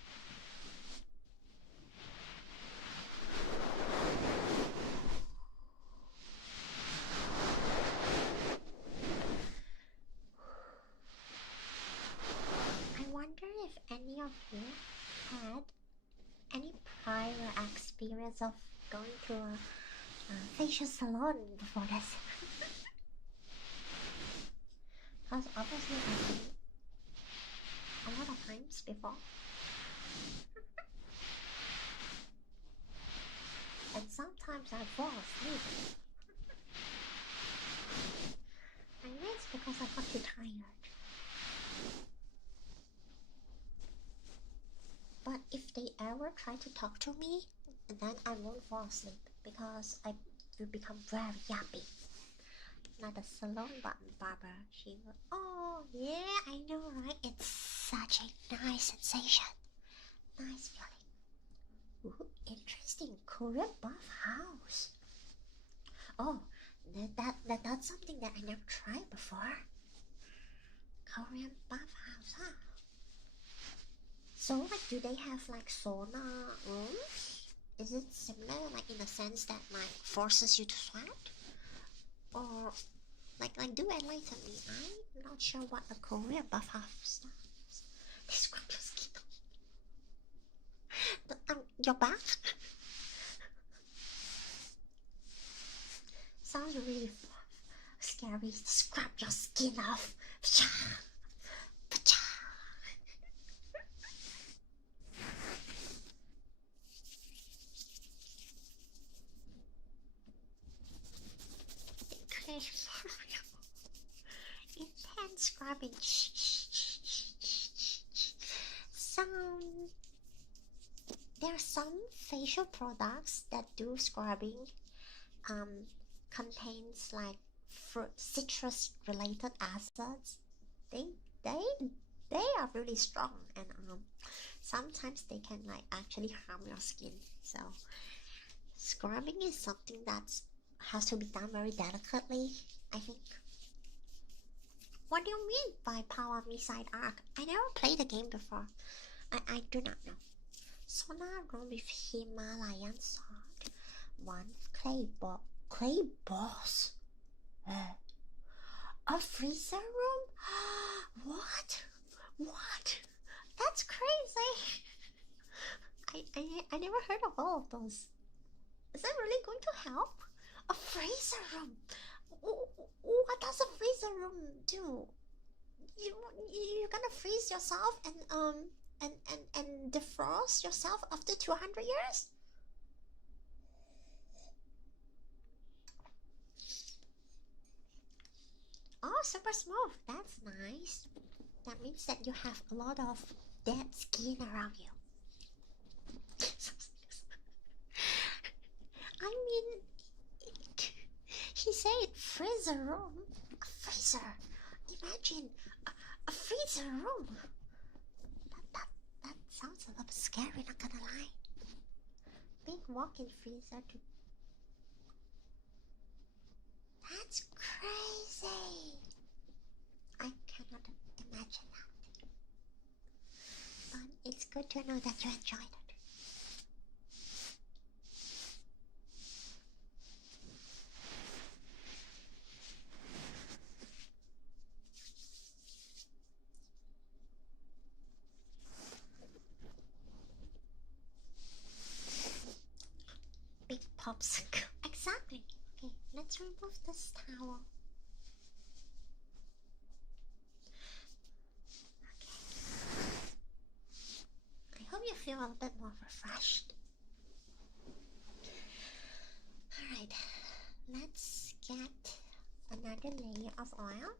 I wonder if any of you had any prior experience of going to a facial salon before this. Because obviously I've been a lot of times before. And sometimes I fall asleep. I know it's because I got too tired. But if they ever try to talk to me, then I won't fall asleep because I will become very yapping. Not a salon barber. She will, oh yeah, I know, right? It's such a nice sensation. Nice feeling. Ooh, interesting. Korean buff house. Oh, that's something that I never tried before. Korean buff house, huh? So, like, do they have like sauna rooms? Is it similar, like in the sense that like forces you to sweat, or like do enlighten me? I'm not sure what a Korean buff house is. Describe your skin. Your back sounds really scary. Scrap your skin off. Intense scrubbing. There are some facial products that do scrubbing. Contains like fruit, citrus related acids. They they are really strong, and sometimes they can like actually harm your skin. So scrubbing is something that has to be done very delicately, I think. What do you mean by Power Me Side Arc? I never played the game before. I do not know. Sauna room with Himalayan salt. One clay balls. A freezer room? What? What? That's crazy. I never heard of all of those. Is that really going to help? A freezer room? What does a freezer room do? You're gonna freeze yourself and defrost yourself after 200 years? Oh, super smooth. That's nice. That means that you have a lot of dead skin around you. I mean, he said freezer room. A freezer. Imagine a freezer room. That sounds a little scary, not gonna lie. Big walk-in freezer to... That's crazy. I cannot imagine that. But it's good to know that you enjoyed it. popsicle. Exactly. Okay, let's remove this towel. Okay. I hope you feel a bit more refreshed. Alright, let's get another layer of oil.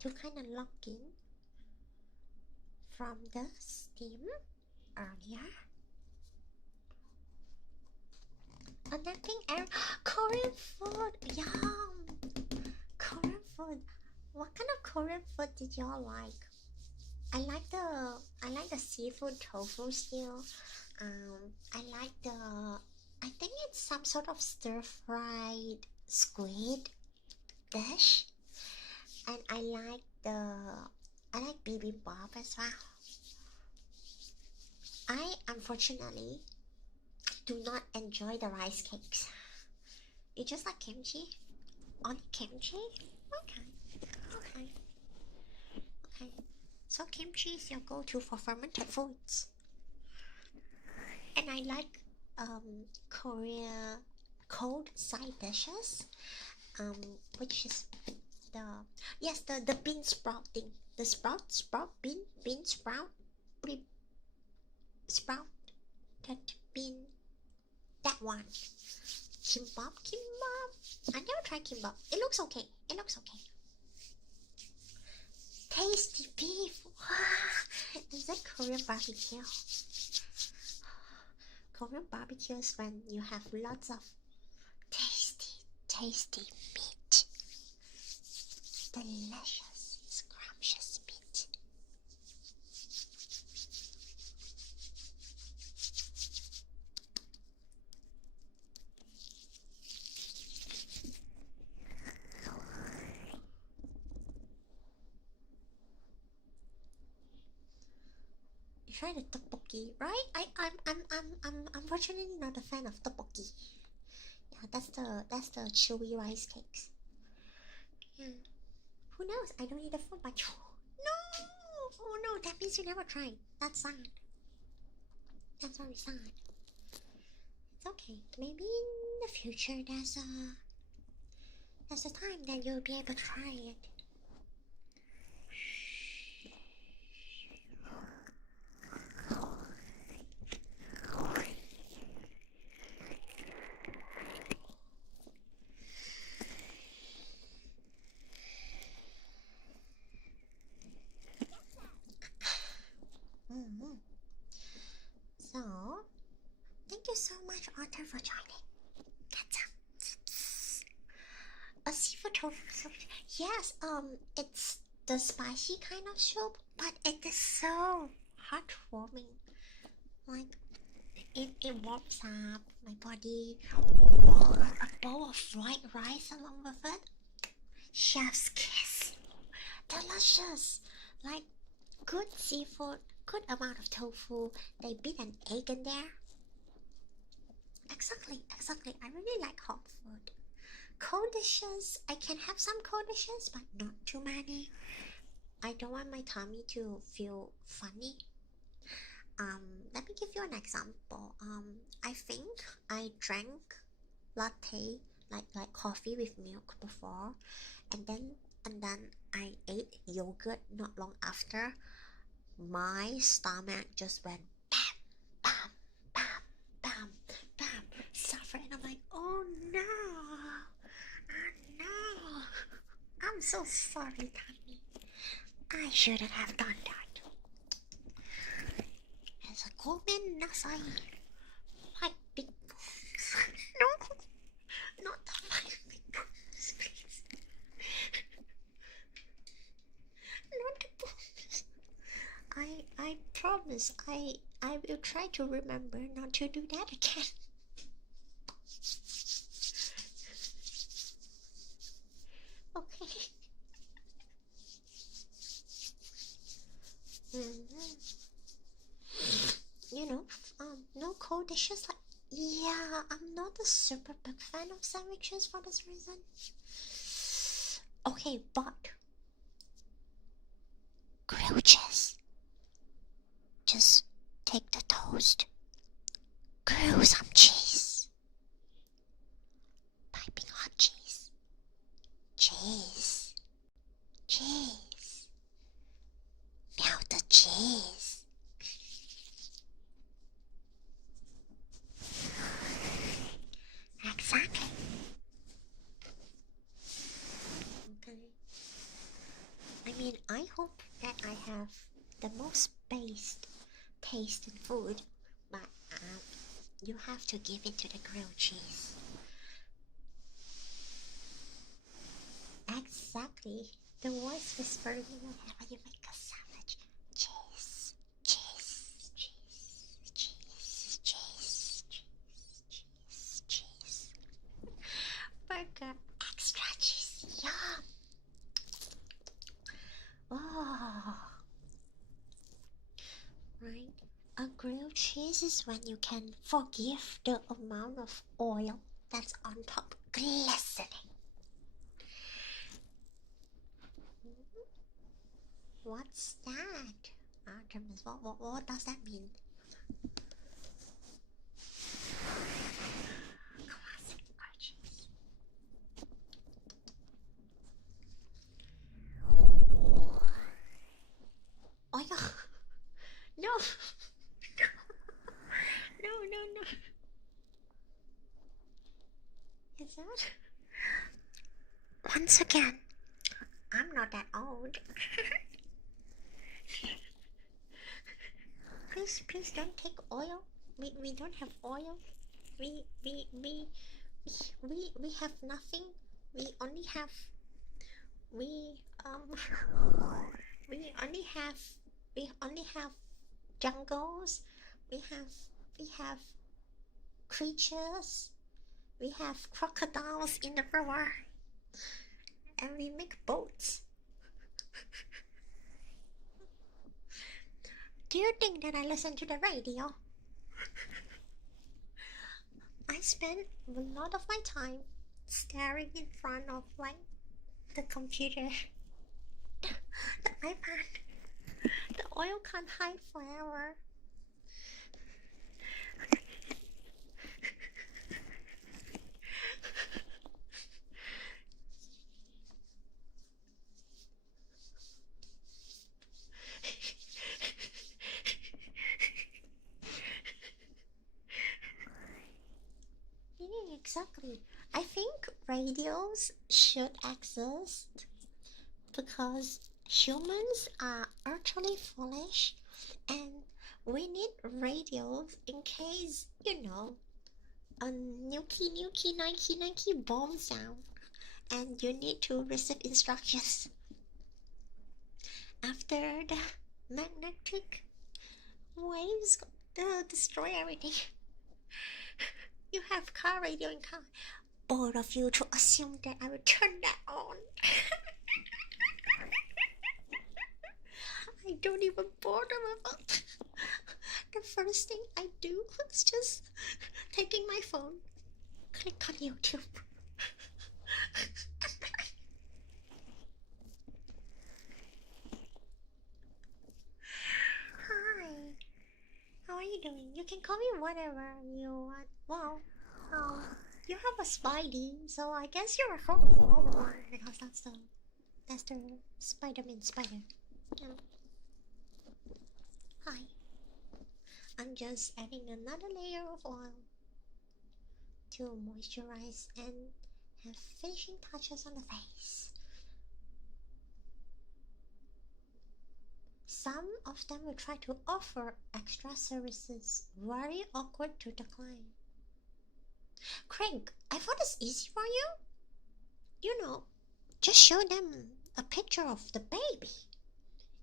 To kind of lock in from the steam earlier. A napping air. Korean food! Yum! Korean food. What kind of Korean food did y'all like? I like the seafood tofu still. I like I think it's some sort of stir-fried squid dish. And I like bibimbap as well. I unfortunately do not enjoy the rice cakes. You just like kimchi? Only kimchi? Okay. So kimchi is your go-to for fermented foods. And I like Korea cold side dishes. Which is the bean sprout thing. The sprout bean sprout that bean, that one. Kimbap. I never tried kimbap. It looks okay. Tasty beef. Is that Korean barbecue? Korean barbecue is when you have lots of tasty meat. Delicious, scrumptious meat. You try the tteokbokki, right? I'm unfortunately not a fan of tteokbokki. Yeah, that's the chewy rice cakes. Yeah. Who knows? I don't eat the food, but no! Oh no, that means you never tried. That's sad. That's very sad. It's okay. Maybe in the future there's a time that you'll be able to try it. So, thank you so much, Arthur, for joining. A seafood tofu soup. Yes, it's the spicy kind of soup, but it is so heartwarming. Like, it warms up my body. A bowl of fried rice along with it. Chef's kiss. Delicious. Like, good seafood, good amount of tofu. They beat an egg in there. Exactly. I really like hot food. Cold dishes, I can have some cold dishes, but not too many. I don't want my tummy to feel funny. Let me give you an example. I think I drank latte, like coffee with milk before, and then I ate yogurt not long after. My stomach just went bam, bam, suffer, and I'm like, oh no. I'm so sorry, Tommy. I shouldn't have done that. As a Goldman Nasai, like big boobs. No, not the like big boobs, please. Not the boobs. I promise I will try to remember not to do that again. Okay. You know, no cold dishes. Like, yeah, I'm not a super big fan of sandwiches for this reason. Okay, but grilled cheese. toast. Grill some cheese. Piping hot cheese. Cheese. Cheese. Melt the cheese. Exactly. Okay. I mean, I hope that I have the most based taste in food, but you have to give it to the grilled cheese. Exactly. The voice whispering whenever you make a sandwich. Cheese, cheese, cheese, cheese, cheese, cheese, cheese. Burger, extra cheese, yum. Oh, right. A grilled cheese is when you can forgive the amount of oil that's on top glistening. What's that? Artemis, what does that mean? Classic arches. Oh yeah. No. No. Is that? Once again, I'm not that old. Please don't take oil. We don't have oil. We have nothing. We only have we we only have jungles. We have creatures. We have crocodiles in the river. And we make boats. Do you think that I listen to the radio? I spend a lot of my time staring in front of like the computer, the iPad. The oil can't hide forever. Yeah, exactly. I think radios should exist because humans are utterly foolish and we need radios in case, you know, a Nike bomb sound and you need to receive instructions. After the magnetic waves destroy everything. You have car radio in car. Bold of you to assume that I will turn that on. I don't even bother with it. The first thing I do is just taking my phone, click on YouTube. Hi, how are you doing? You can call me whatever you want. Well, you have a Spidey, so I guess you're a whole Spider-Man because that's the Spider-Man spider. Yeah. Hi. I'm just adding another layer of oil to moisturize and have finishing touches on the face. Some of them will try to offer extra services, very awkward to decline. Craig, I thought it's easy for you. You know, just show them a picture of the baby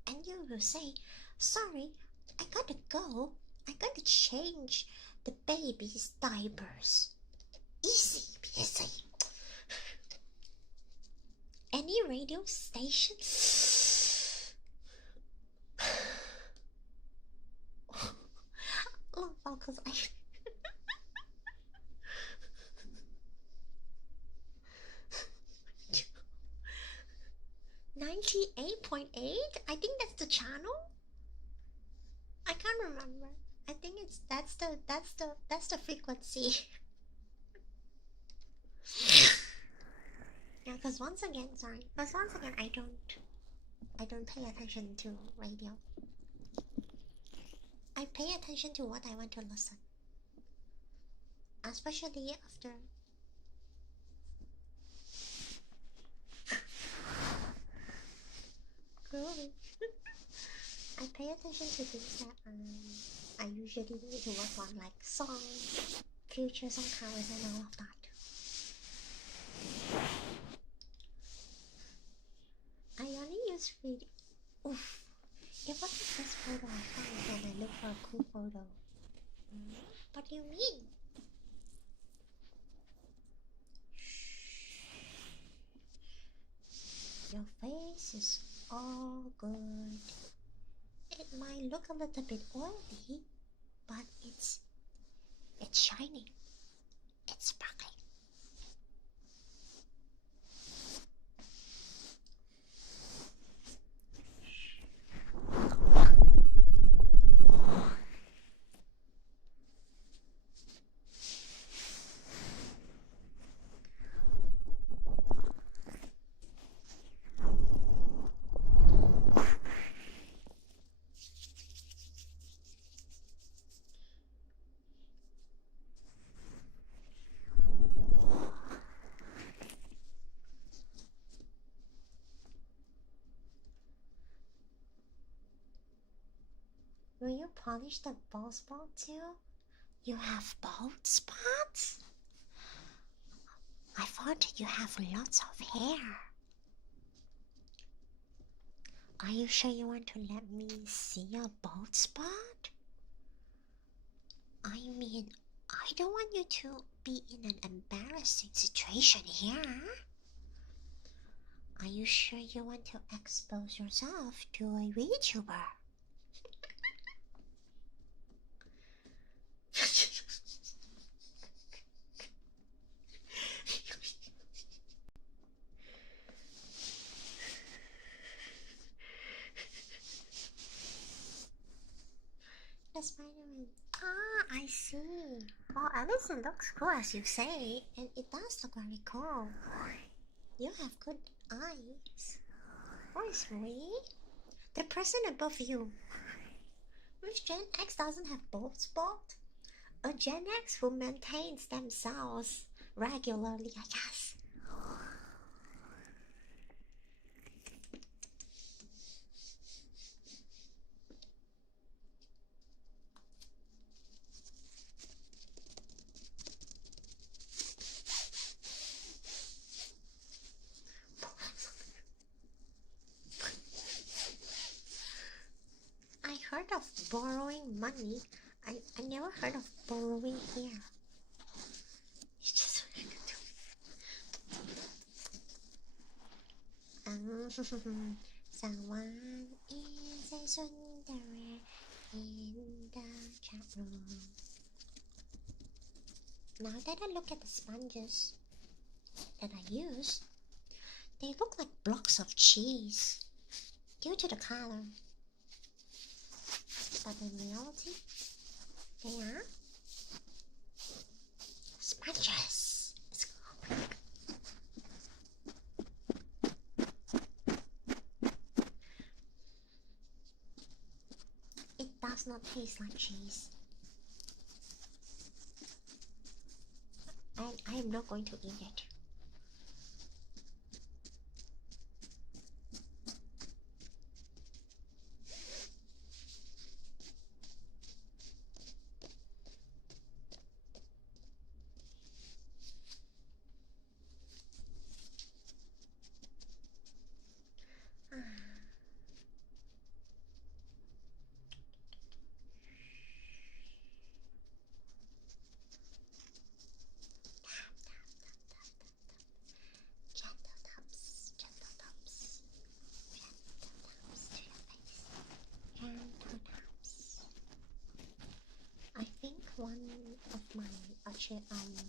and you will say, sorry, I gotta go. I gotta change the baby's diapers. Easy peasy. Any radio station? Oh, because I 98.8? I think that's the channel. I can't remember. I think that's the frequency. Yeah, because once again, I don't pay attention to radio. I pay attention to what I want to listen, especially after. Cool. I pay attention to things that I usually need to work on, like songs, future song covers, and all of that. I only use video. Oof. It was the first photo I found when I look for a cool photo. What do you mean? Your face is all good. It might look a little bit oily, but it's shining. It's sparkling. Will you polish the bald spot too? You have bald spots? I thought you have lots of hair. Are you sure you want to let me see your bald spot? I mean, I don't want you to be in an embarrassing situation here. Are you sure you want to expose yourself to a VTuber? The Spider-Man. Ah, I see. Well, at least it looks cool as you say, and it does look very cool. You have good eyes. Or is we? The person above you. Which Gen X doesn't have bald spot? A Gen X who maintains themselves regularly, I guess. I heard of borrowing money. I never heard of borrowing here. It's just someone is a Sundara in the chat room. Now that I look at the sponges that I use, they look like blocks of cheese due to the color. But in reality, they are sponges. It does not taste like cheese. And I am not going to eat it. Gentle taps to your face. Gentle taps. I think one of my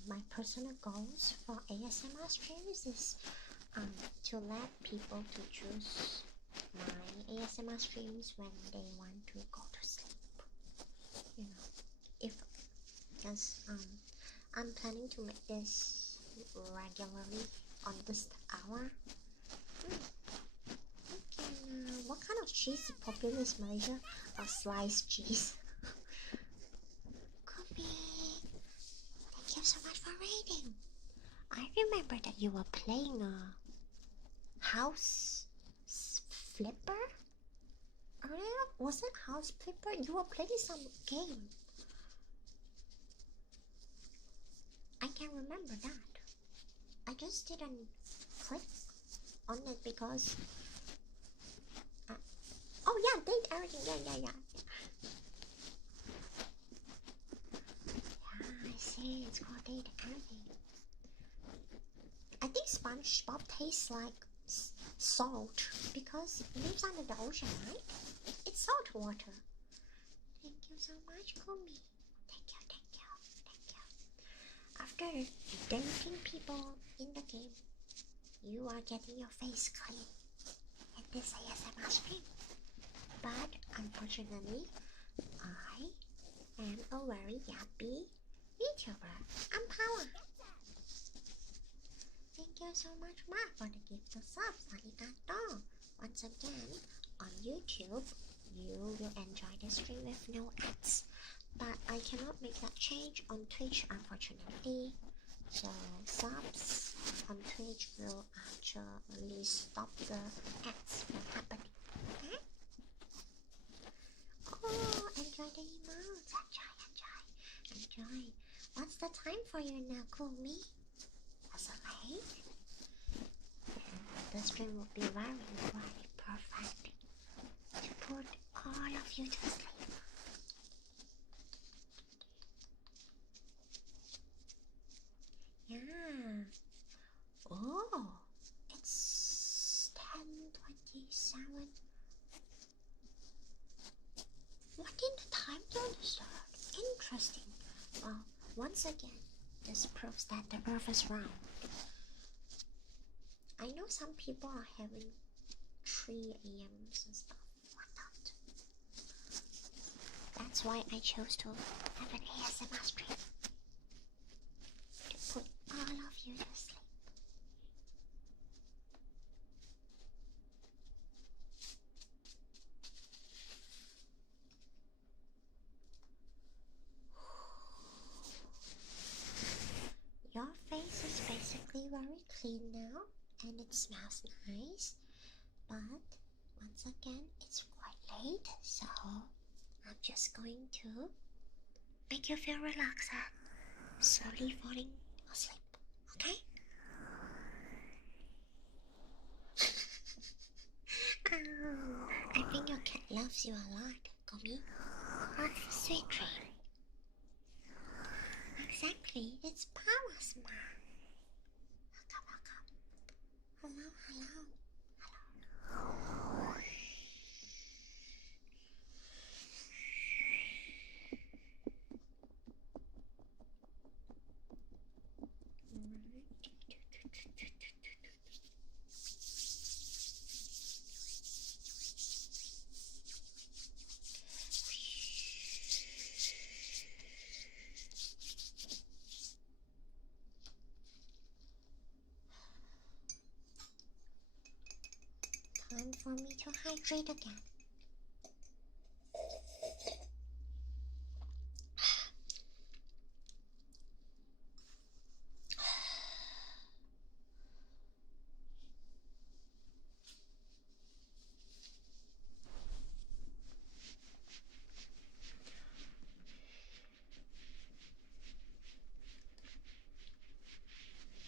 my personal goals for ASMR streams is to let people to choose my ASMR streams when they want to go to sleep. you know, if because I'm planning to make this regularly on this hour. Okay, what kind of cheese is popular in Malaysia? A sliced cheese. Kobe, thank you so much for raiding. I remember that you were playing a house flipper earlier. Was it house flipper? You were playing some game. I can remember that. I just didn't click on it because. Oh yeah, date everything. Yeah. Yeah, I see. It's called date everything. I think SpongeBob tastes like salt because it lives under the ocean, right? It's salt water. Thank you so much, Kumi. Thank you. After dating people in the game, you are getting your face clean in this ASMR stream. But unfortunately, I am a very yappy VTuber. I'm Pawwa. Thank you so much, Mark, for the gift of subs. Arigato. Once again, on YouTube, you will enjoy the stream with no ads. But I cannot make that change on Twitch, unfortunately. So subs on Twitch will actually stop the ads from happening. Okay? Oh, enjoy the emotes. Enjoy. What's the time for you now, Kumi? That's okay. The stream will be very perfect to put all of you to sleep. Yeah. Oh, it's 10:27. What in the time zone is that? Interesting. Well, once again, this proves that the Earth is round. I know some people are having 3 a.m.s and stuff. Whatnot. That's why I chose to have an ASMR stream. To put all of you to sleep. Your face is basically very clean now, and it smells nice. But once again, it's quite late, so I'm just going to make you feel relaxed and slowly falling asleep. Okay? Oh, I think your cat loves you a lot, Gummy. Have a sweet dream. Exactly, it's Pawwa's mom. Welcome. Hello. Time for me to hydrate again.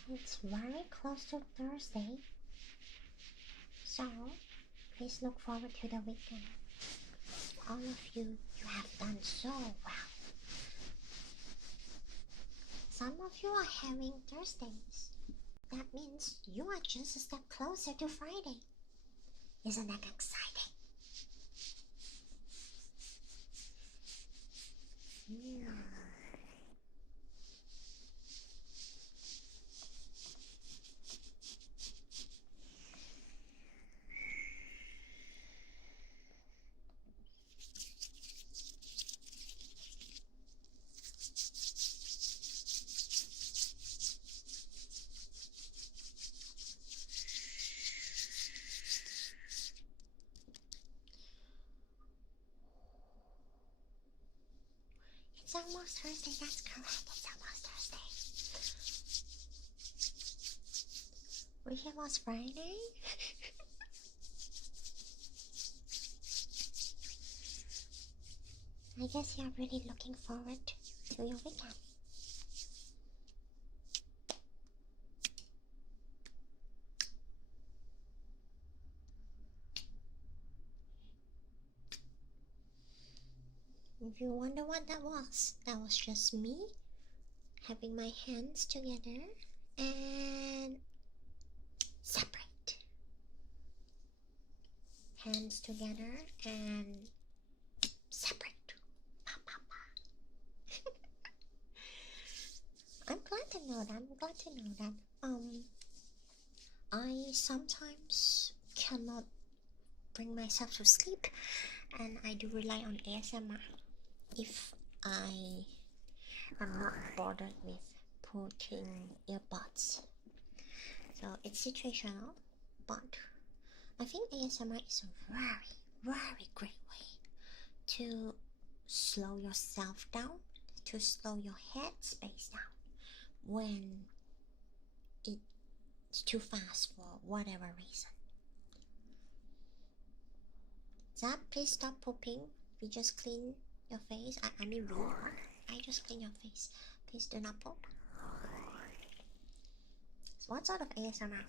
It's very close to Thursday, so please look forward to the weekend. All of you have done so well. Some of you are having Thursdays. That means you are just a step closer to Friday. Isn't that exciting? almost Thursday, that's correct. It's almost Thursday. Wish it was Friday. I guess you're really looking forward to your weekend. If you wonder what that was just me having my hands together and separate. Hands together and separate. I'm glad to know that. I sometimes cannot bring myself to sleep, and I do rely on ASMR if I am not bothered with putting earbuds. So it's situational, but I think ASMR is a very, very great way to slow yourself down, to slow your head space down when it's too fast for whatever reason. Zap, please stop pooping. We just clean your face. I mean, I just clean your face. Please do not poop. So what sort of ASMR?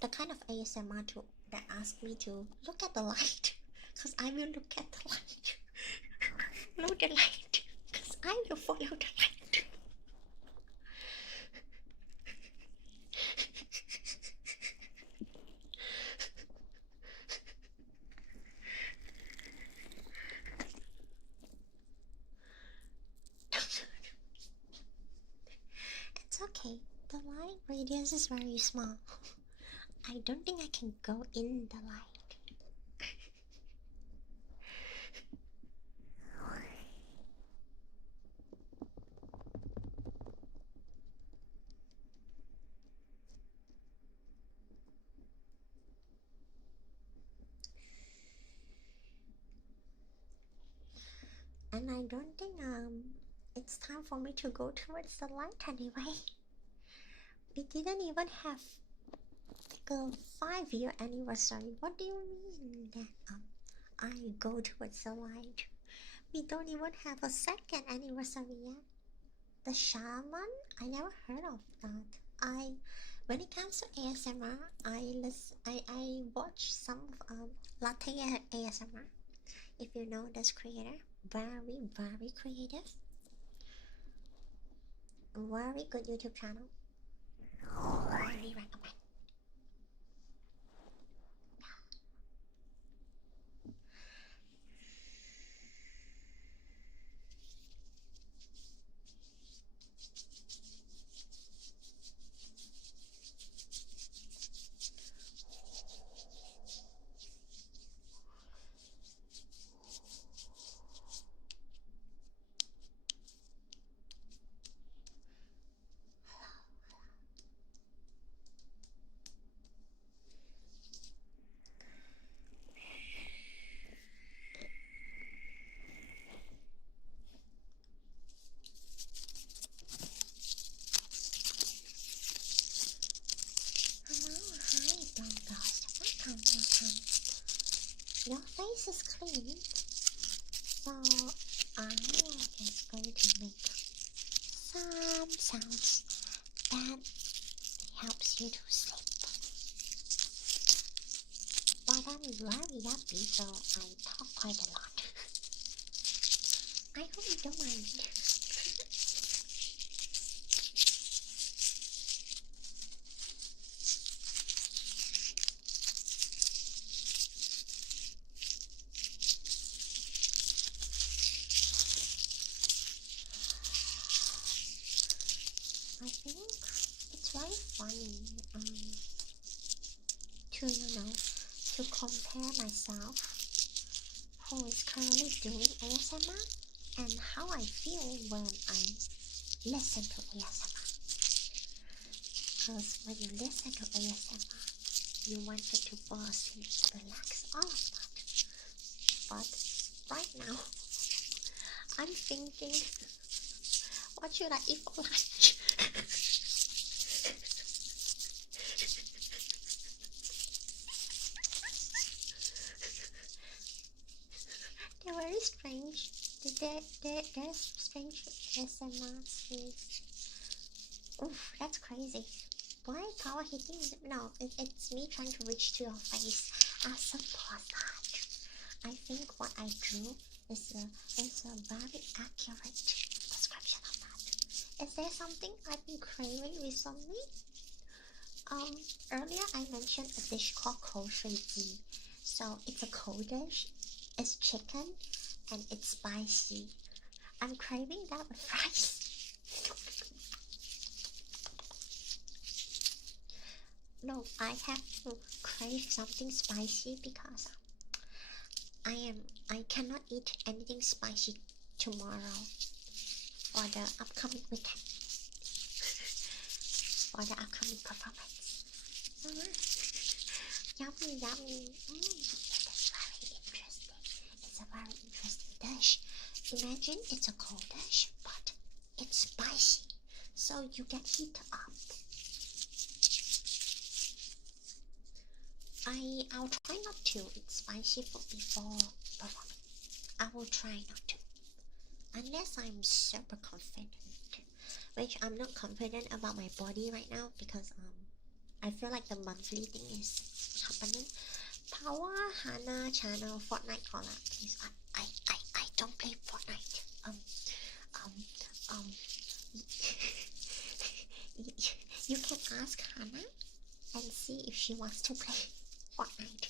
The kind of ASMR that asks me to look at the light, because I will look at the light. Follow the light, because I will follow the light. It's okay, the light radius is very small. I don't think I can go in the light. And I don't think it's time for me to go towards the light anyway. We didn't even have like a 5-year anniversary. What do you mean that I go towards the light? We don't even have a 2nd anniversary yet. The shaman? I never heard of that. When it comes to ASMR, I watch some latte ASMR. If you know this creator, very, very creative. Very good YouTube channel. Highly recommend. Your face is clean, so I am just going to make some sounds that helps you to sleep. But I'm very happy, so I talk quite a lot. I hope you don't mind. I think it's very funny to compare myself who is currently doing ASMR and how I feel when I listen to ASMR. Because when you listen to ASMR, you want it to fall asleep, relax, all of that. But right now, I'm thinking, what should I eat for lunch? They're very strange. They're strange SMRs. Oof, that's crazy. Why power hitting? No, it's me trying to reach to your face. I suppose that. I think what I drew is a very accurate description of that. Is there something I've been craving recently? Earlier I mentioned a dish called coziest. So it's a cold dish. It's chicken and it's spicy. I'm craving that with rice. No, I have to crave something spicy because I cannot eat anything spicy tomorrow for the upcoming weekend. For the upcoming performance. Yummy, yummy. That's very interesting. It's a very interesting dish. Imagine it's a cold dish, but it's spicy, so you get heat up. I'll try not to eat spicy food before performing. I will try not to, unless I'm super confident, which I'm not confident about my body right now because I feel like the monthly thing is happening. Pawwa Hanna channel Fortnite collab, please. I don't play Fortnite. You can ask Hannah and see if she wants to play Fortnite.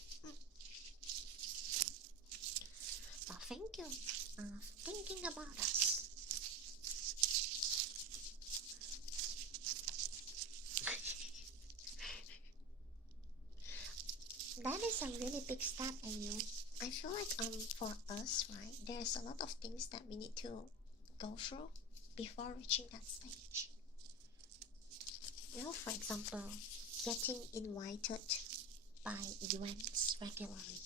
Well, thank you thinking about us. That is a really big step in you. I feel like for us, right, there's a lot of things that we need to go through before reaching that stage. You know, for example, getting invited by events regularly,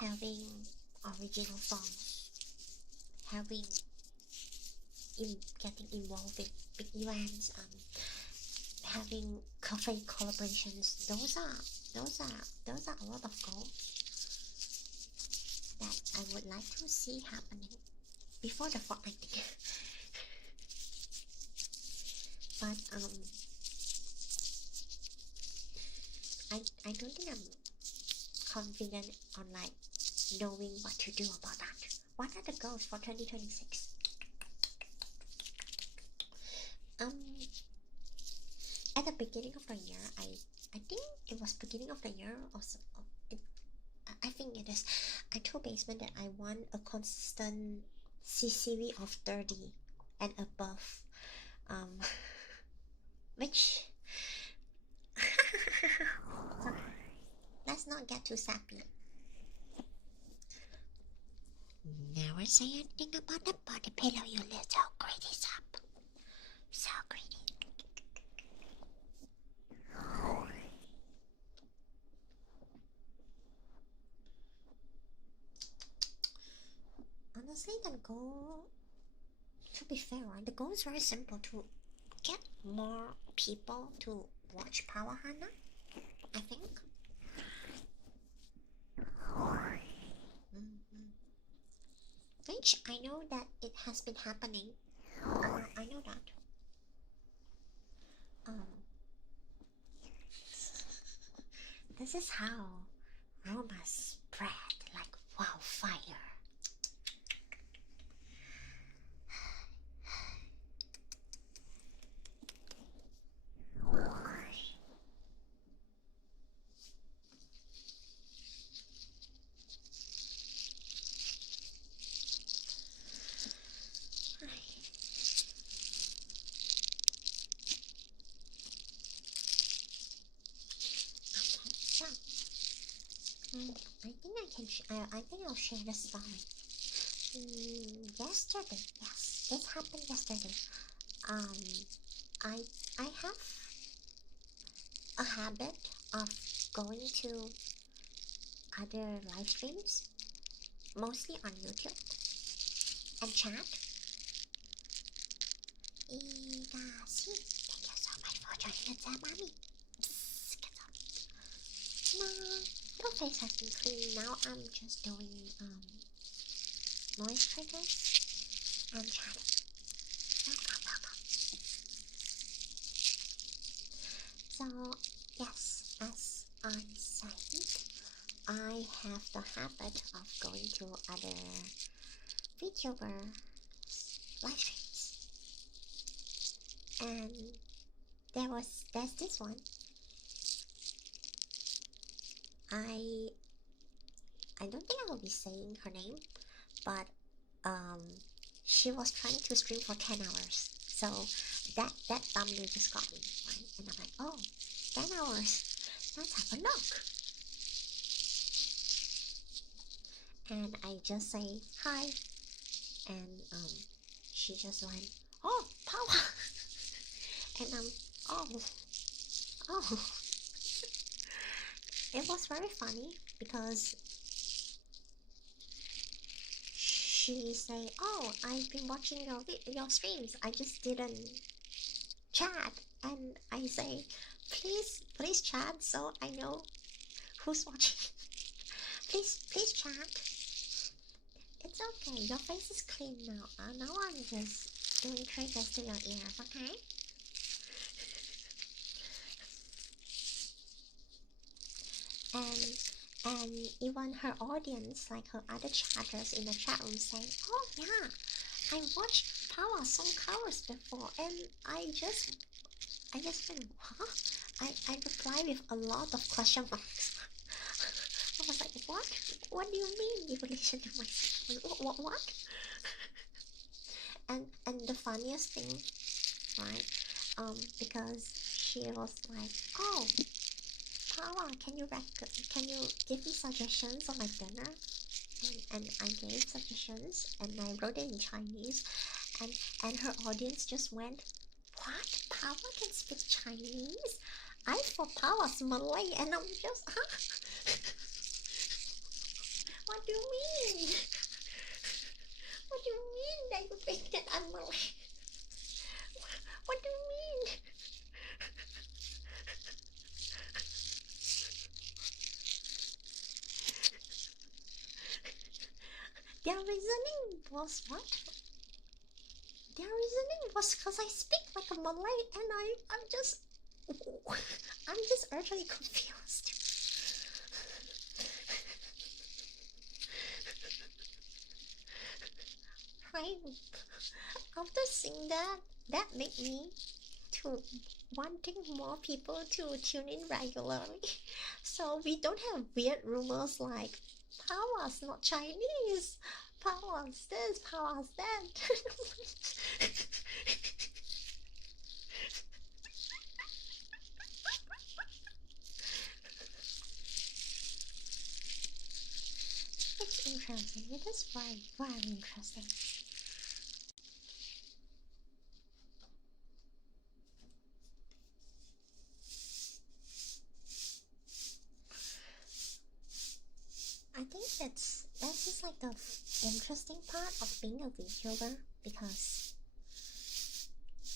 having original songs, getting involved with big events, having cafe collaborations. Those are a lot of goals that I would like to see happening before the Fortnite thing. But I don't think I'm confident on like knowing what to do about that. What are the goals for 2026? At the beginning of the year, I think it was beginning of the year or so, I think it is. I told Basement that I want a consistent CCV of 30 and above. Which let's not get too sappy. Never say anything about the body pillow, you little greedy sap. So greedy. Honestly, the goal, to be fair, right, the goal is very simple: to get more people to watch Pawwa Hanna, I think. Which I know that it has been happening. I know that. This is how rumors spread like wildfire. I think I'll share the story. Yesterday, yes, this happened yesterday. I have a habit of going to other live streams, mostly on YouTube, and chat. Igasi, thank you so much for joining us, mommy. No, your face has been clean. Now I'm just doing noise triggers and chatting. Welcome, welcome. So yes, as I said, I have the habit of going to other VTuber live streams, and there's this one. I don't think I will be saying her name, but she was trying to stream for 10 hours. So that thumbnail just got me, right? And I'm like, oh, 10 hours. Let's have a look. And I just say hi, and she just went, oh, Pawwa. And oh. It was very funny because she say, oh, I've been watching your streams, I just didn't chat. And I say, please chat so I know who's watching. please chat. It's okay, your face is clean now. Now I'm just doing triggers to your ears, okay? And even her audience, like her other chatters in the chat room, say, oh yeah, I watched Pawwa some covers before, and I just went, huh? I reply with a lot of question marks. I was like, what do you mean in relation to myself? What? And the funniest thing, right, because she was like, oh, Pawwa, can you give me suggestions on my dinner? And I gave suggestions, and I wrote it in Chinese, and her audience just went, what? Pawwa can speak Chinese? I thought Pawwa's Malay, and I'm just, huh? What do you mean? What do you mean that you think that I'm Malay? What do you mean? Their reasoning was what? Their reasoning was because I speak like a Malay, and I'm just utterly confused. Right? After seeing that made me to wanting more people to tune in regularly, so we don't have weird rumors like Pawwa's not Chinese, Pawwa's this, Pawwa's that. It's interesting. It is very interesting. I think that's just like the interesting part of being a VTuber, because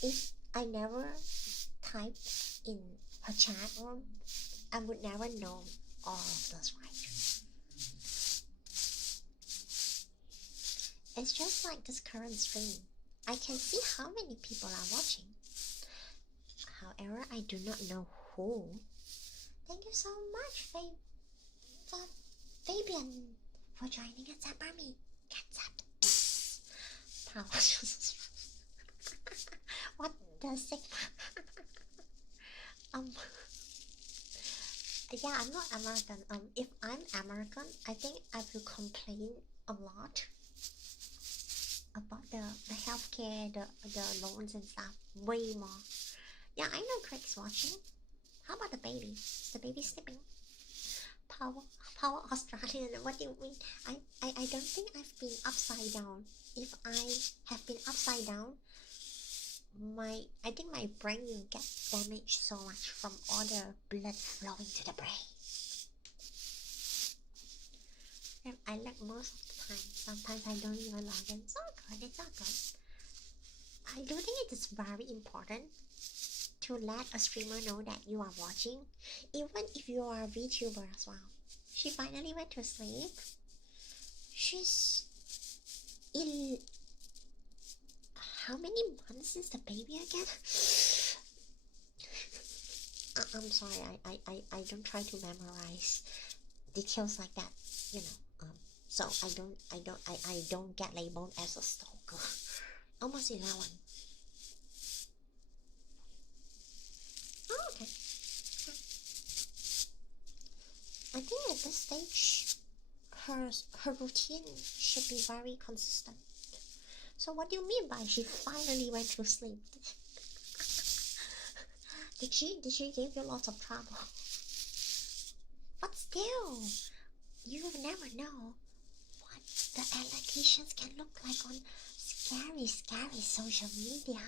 if I never typed in her chat room, I would never know all of those, right? It's just like this current stream. I can see how many people are watching. However, I do not know who. Thank you so much, Fabian, for joining us at Barmy. Gets up. What the sigma? Yeah, I'm not American. If I'm American, I think I will complain a lot about the healthcare, the loans and stuff, way more. Yeah, I know Craig's watching. How about the baby? Is the baby sleeping? Pawwa Australian. What do you mean? I don't think I've been upside down. If I have been upside down, I think my brain will get damaged so much from all the blood flowing to the brain. I look most of the time. Sometimes I don't even log in. It's all good. It's all good. I do think it is very important to let a streamer know that you are watching, even if you are a VTuber as well. She finally went to sleep. She's in. How many months is the baby again? I'm sorry, I don't try to memorize details like that, you know. So I don't get labeled as a stalker. Almost 11. Oh, okay. I think at this stage, her routine should be very consistent. So what do you mean by she finally went to sleep? Did she give you lots of trouble? But still, you never know what the allegations can look like on scary social media.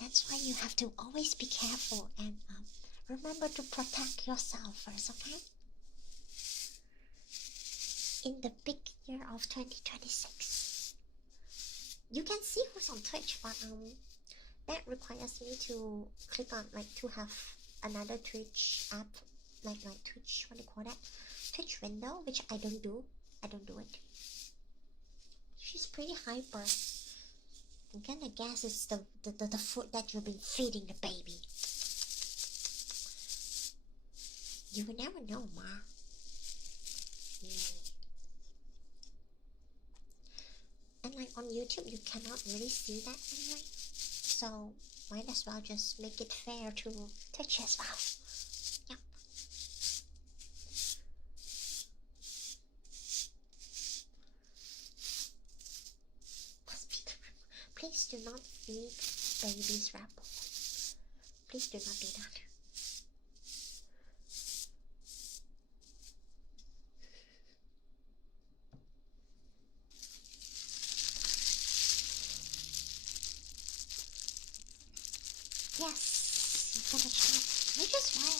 That's why you have to always be careful and remember to protect yourself first, okay? In the big year of 2026. You can see who's on Twitch, but that requires me to click on to have another Twitch app, like Twitch, what do you call that? Twitch window, which I don't do. I don't do it. She's pretty hyper. I'm gonna guess it's the food that you've been feeding the baby. You will never know, Ma. And on YouTube, you cannot really see that anyway. So might as well just make it fair to Twitch as well. Yep. Please do not feed babies Rapple. Please do not do that. Yes, you gotta chat. Which is why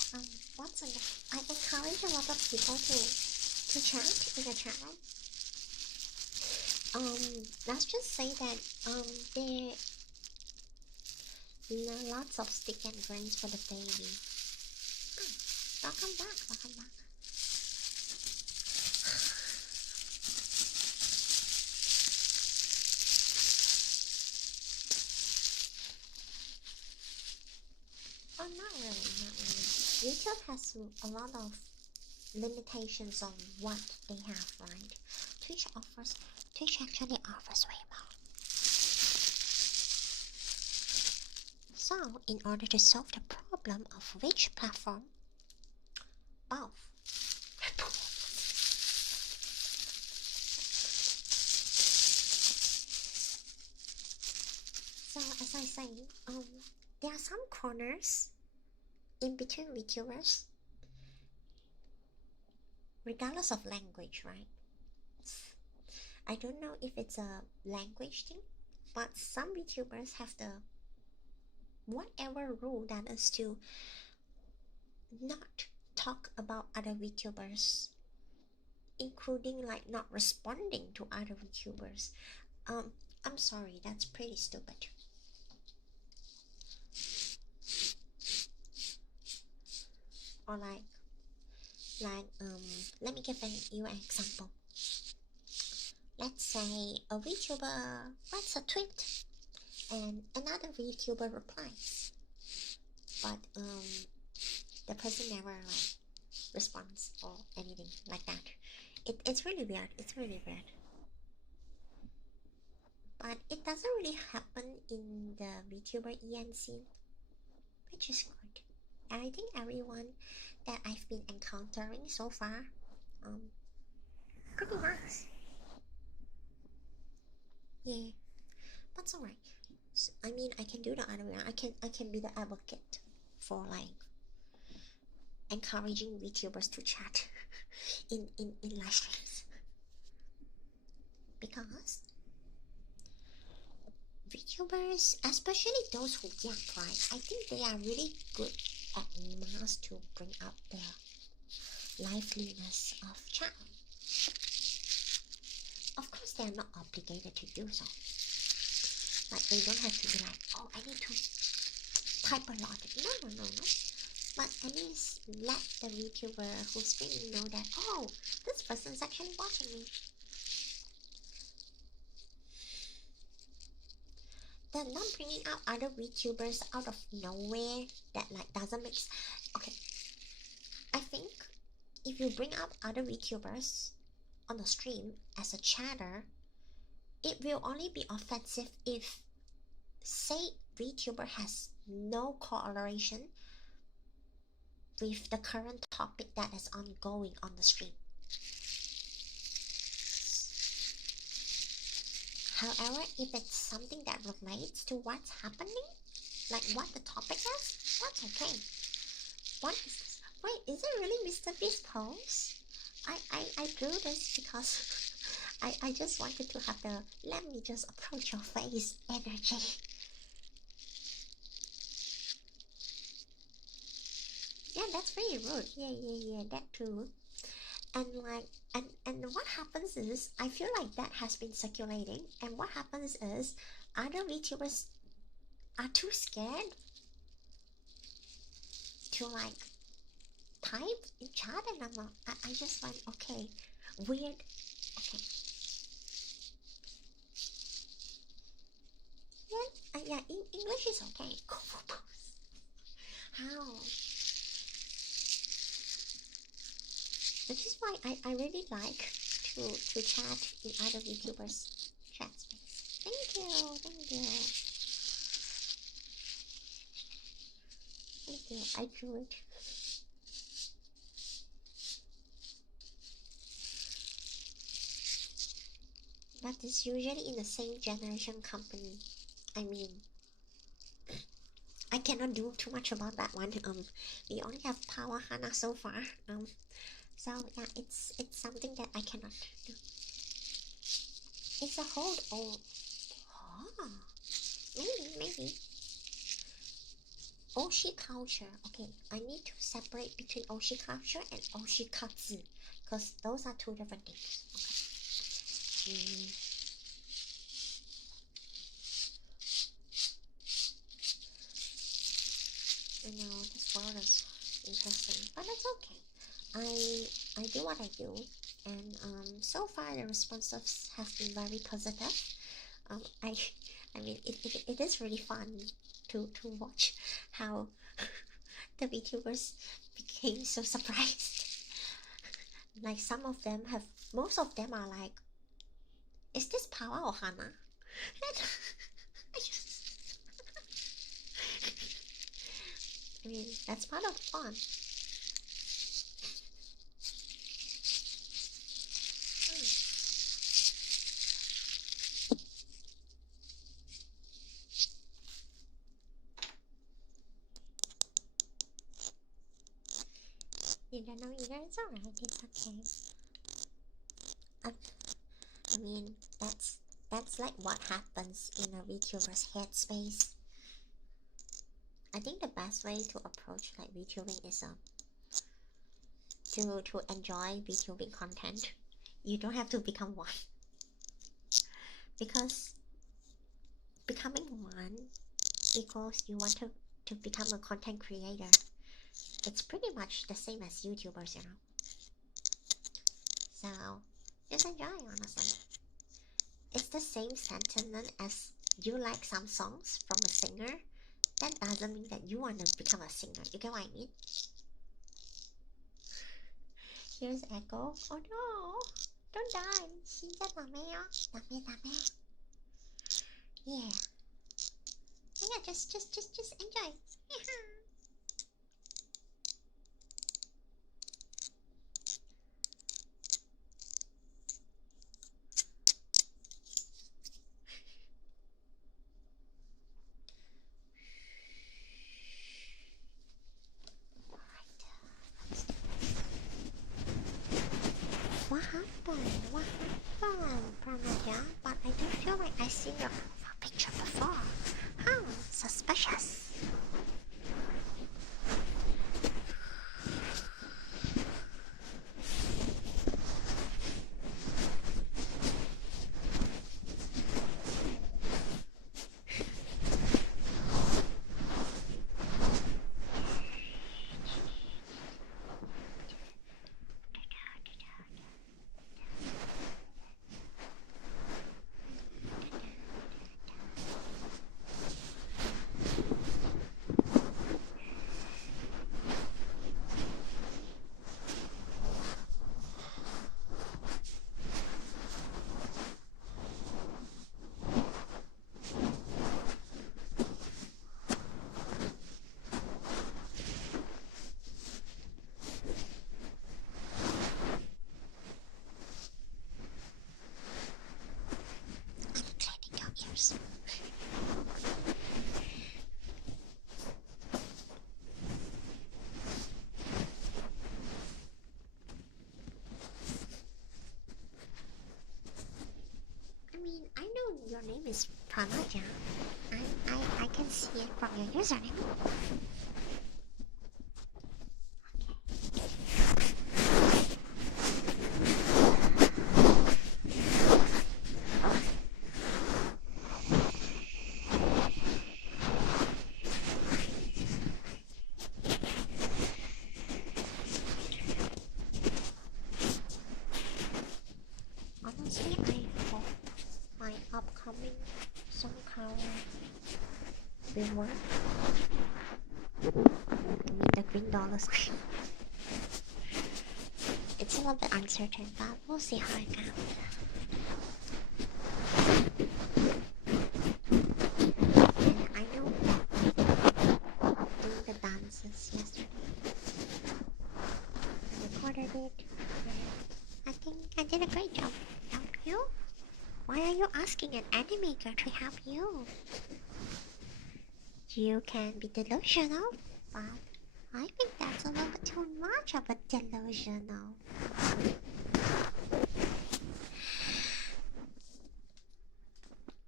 once again I encourage a lot of people to chat in the chat room. Let's just say that there are lots of stick and grins for the baby. Welcome back, welcome back. Oh, not really, not really. YouTube has a lot of limitations on what they have, right? Twitch actually offers way more. So, in order to solve the problem of which platform, both. So, as I say, there are some corners in between VTubers, regardless of language, right? I don't know if it's a language thing, but some VTubers have the whatever rule that is to not talk about other VTubers, including not responding to other VTubers. I'm sorry, that's pretty stupid. Or let me give you an example. Let's say a VTuber writes a tweet and another VTuber replies, but the person never responds or anything like that. It's really weird. It's really weird. But it doesn't really happen in the VTuber EN scene, which is good. And I think everyone that I've been encountering so far, pretty nice. Yeah, that's alright. So, I mean, I can do the other way. I can be the advocate for encouraging VTubers to chat in live streams, because VTubers, especially those who yap, right? I think they are really good at memes to bring up the liveliness of chat. Of course, they are not obligated to do so. Like, they don't have to be like, oh, I need to type a lot. No. But at least let the VTuber who's streaming know that, oh, this person's actually watching me. They're not bringing out other VTubers out of nowhere that like doesn't make sense. Okay, I think if you bring up other VTubers on the stream as a chatter, it will only be offensive if, say, VTuber has no correlation with the current topic that is ongoing on the stream. However, if it's something that relates to what's happening, like what the topic is, that's okay. What is this? Wait, is it really Mr. Beast pose? I drew this because I just wanted to have the let me just approach your face energy. Yeah, that's pretty rude. Yeah, that too. And like, and what happens is, I feel like that has been circulating, and what happens is, other VTubers are too scared to like type in chat, and I'm like, I just went, okay, weird, okay. Yeah, English is okay. How? Which is why I really like to chat in other VTubers chat space. Thank you. I drew it. But it's usually in the same generation company. I mean, I cannot do too much about that one. We only have Pawwa and Hanna so far. So yeah, it's something that I cannot do. It's a hold. Oh, maybe. Oshi culture. Okay, I need to separate between Oshi culture and Oshikatsu, because those are two different things. Okay. I know this world is interesting, but it's okay. I do what I do, and so far the responses have been very positive. I mean it is really fun to watch how the VTubers became so surprised. Like most of them are like, is this Pawwa or Hanna? I mean, that's part of the fun. You don't know either, it's alright, it's okay. I mean, that's like what happens in a VTuber's headspace. I think the best way to approach like VTubing is to enjoy VTubing content. You don't have to become one, because becoming one equals you want to become a content creator. It's pretty much the same as YouTubers, you know. So just enjoy, honestly. It's the same sentiment as you like some songs from a singer. That doesn't mean that you want to become a singer. You get what I mean? Here's Echo. Oh no! Don't die! Yeah. Yeah, just enjoy. What happened? Pranaja? But I do feel like I've seen your profile picture before. Huh, suspicious. Try not, yeah. I can see it from your username. Honestly, I hope my upcoming song cover will work. I mean the green dollar sign. It's a little bit uncertain, but we'll see how it goes. And I know doing the dances yesterday. I recorded it. I think I did a great job. Don't you? Why are you asking an animator to help you? You can be delusional, but I think that's a little bit too much of a delusional.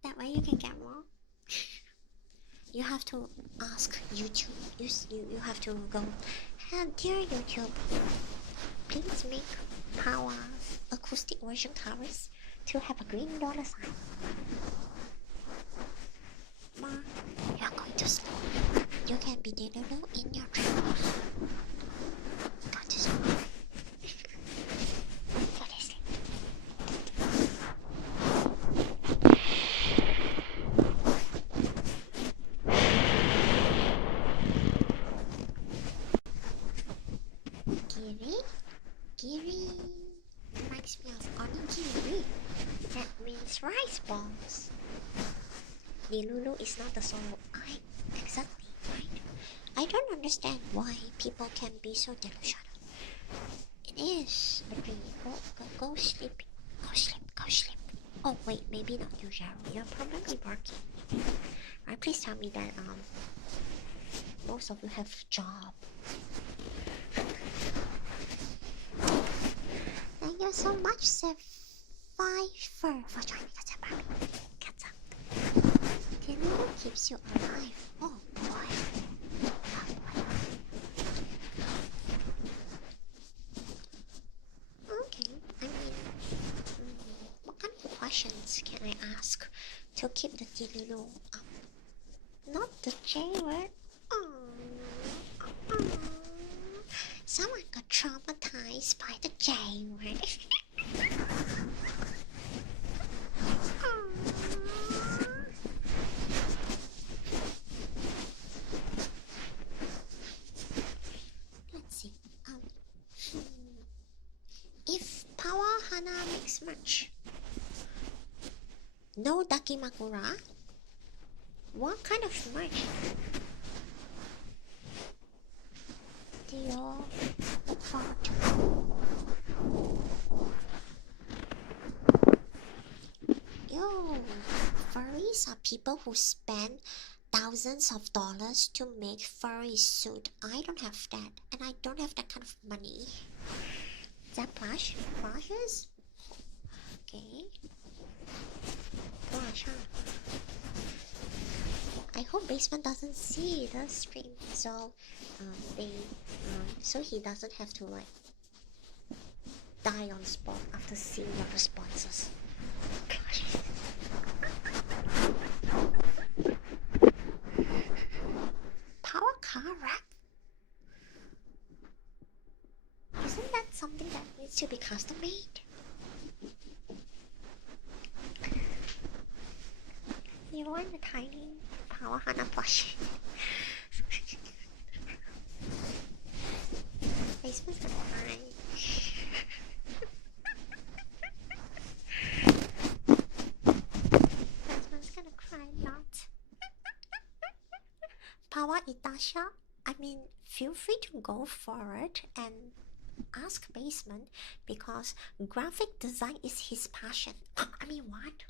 That way you can get more. You have to ask YouTube. You have to go, dear YouTube, please make Pawwa's acoustic version covers to have a green dollar sign. Ma, you're going to sleep. You can be delulu in your dreams. Go to sleep. Go to sleep. Giri reminds me of onigiri. That means rice balls. Delulu is not the solo. Exactly, right? I don't understand why people can be so delusional. It is a dream. Go sleep. Go sleep. Oh wait, maybe not you, Cheryl. You're probably working. Right, please tell me that most of you have job. Thank you so much, Survivor, for joining us at Barbie. Catch up. Delulu keeps you alive. Oh boy. Okay, I mean, what kind of questions can I ask to keep the Delulu up? Not the J word. Someone got traumatized by the J word. Let's see. If Pawwa Hanna makes merch, no dakimakura, what kind of merch do you look forward to? Yo, furries are people who spend thousands of dollars to make furry suit. I don't have that, and I don't have that kind of money. Is that plush? Plushes? Okay. Plush, huh? I hope Basement doesn't see the stream, so so he doesn't have to like die on spot after seeing your responses. Gosh. Power car wrap? Isn't that something that needs to be custom made? You want a tiny Pawwa Hanna plush? Basement's gonna cry. Basement's gonna cry not. Pawwa Itasha, I mean, feel free to go forward and ask Basement because graphic design is his passion. I mean, what?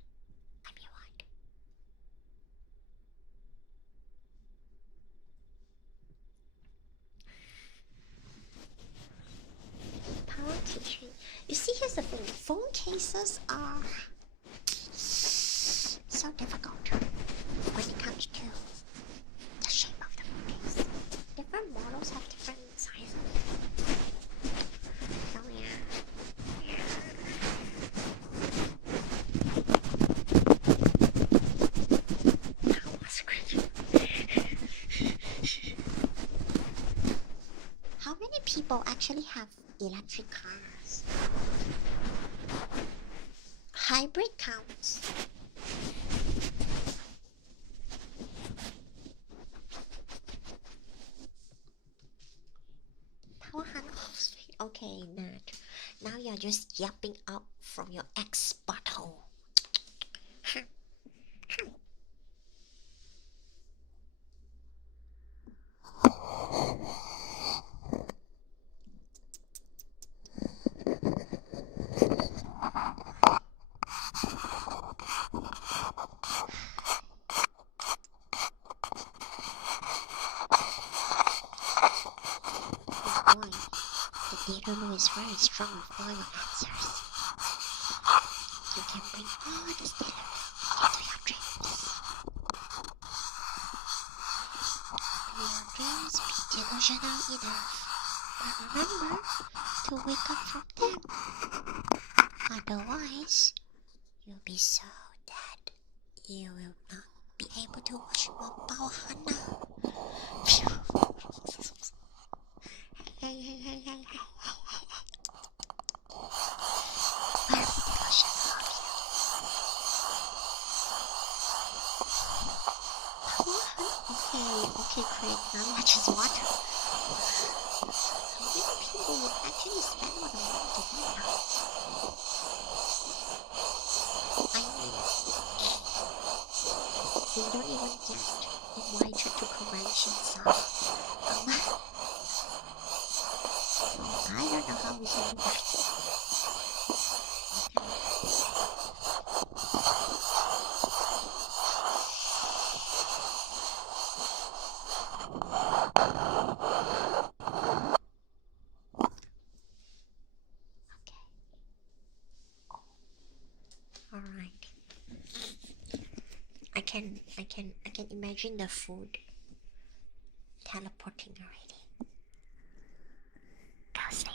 Power keychain. You see, here's the thing. Phone cases are so difficult. people actually have electric cars. Hybrid counts. Pawwa and Hanna. Okay, Nat. Now you're just yapping out from your ex butthole. The Diggeroo is very strong with all your answers. You can bring all this Diggeroo into your dreams. And your dreams be delusional enough. But remember to wake up from them. Otherwise, you'll be so dead you will not be able to watch more Pawwa and Hanna. Okay, Craig, not much is water. How many people would actually spend more than one to do that? I mean, we don't even get invited to conventions, I don't know how we can do that. Alright. I can imagine the food teleporting already. Go sleep.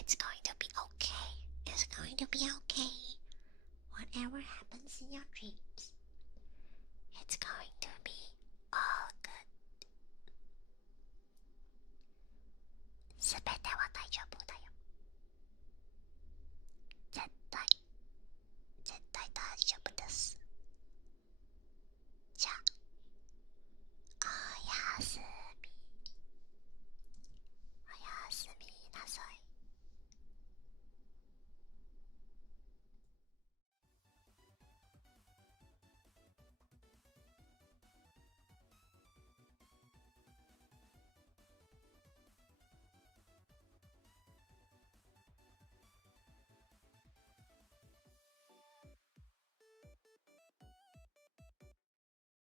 It's going to be okay. It's going to be okay. Whatever happens in your dreams, it's going to be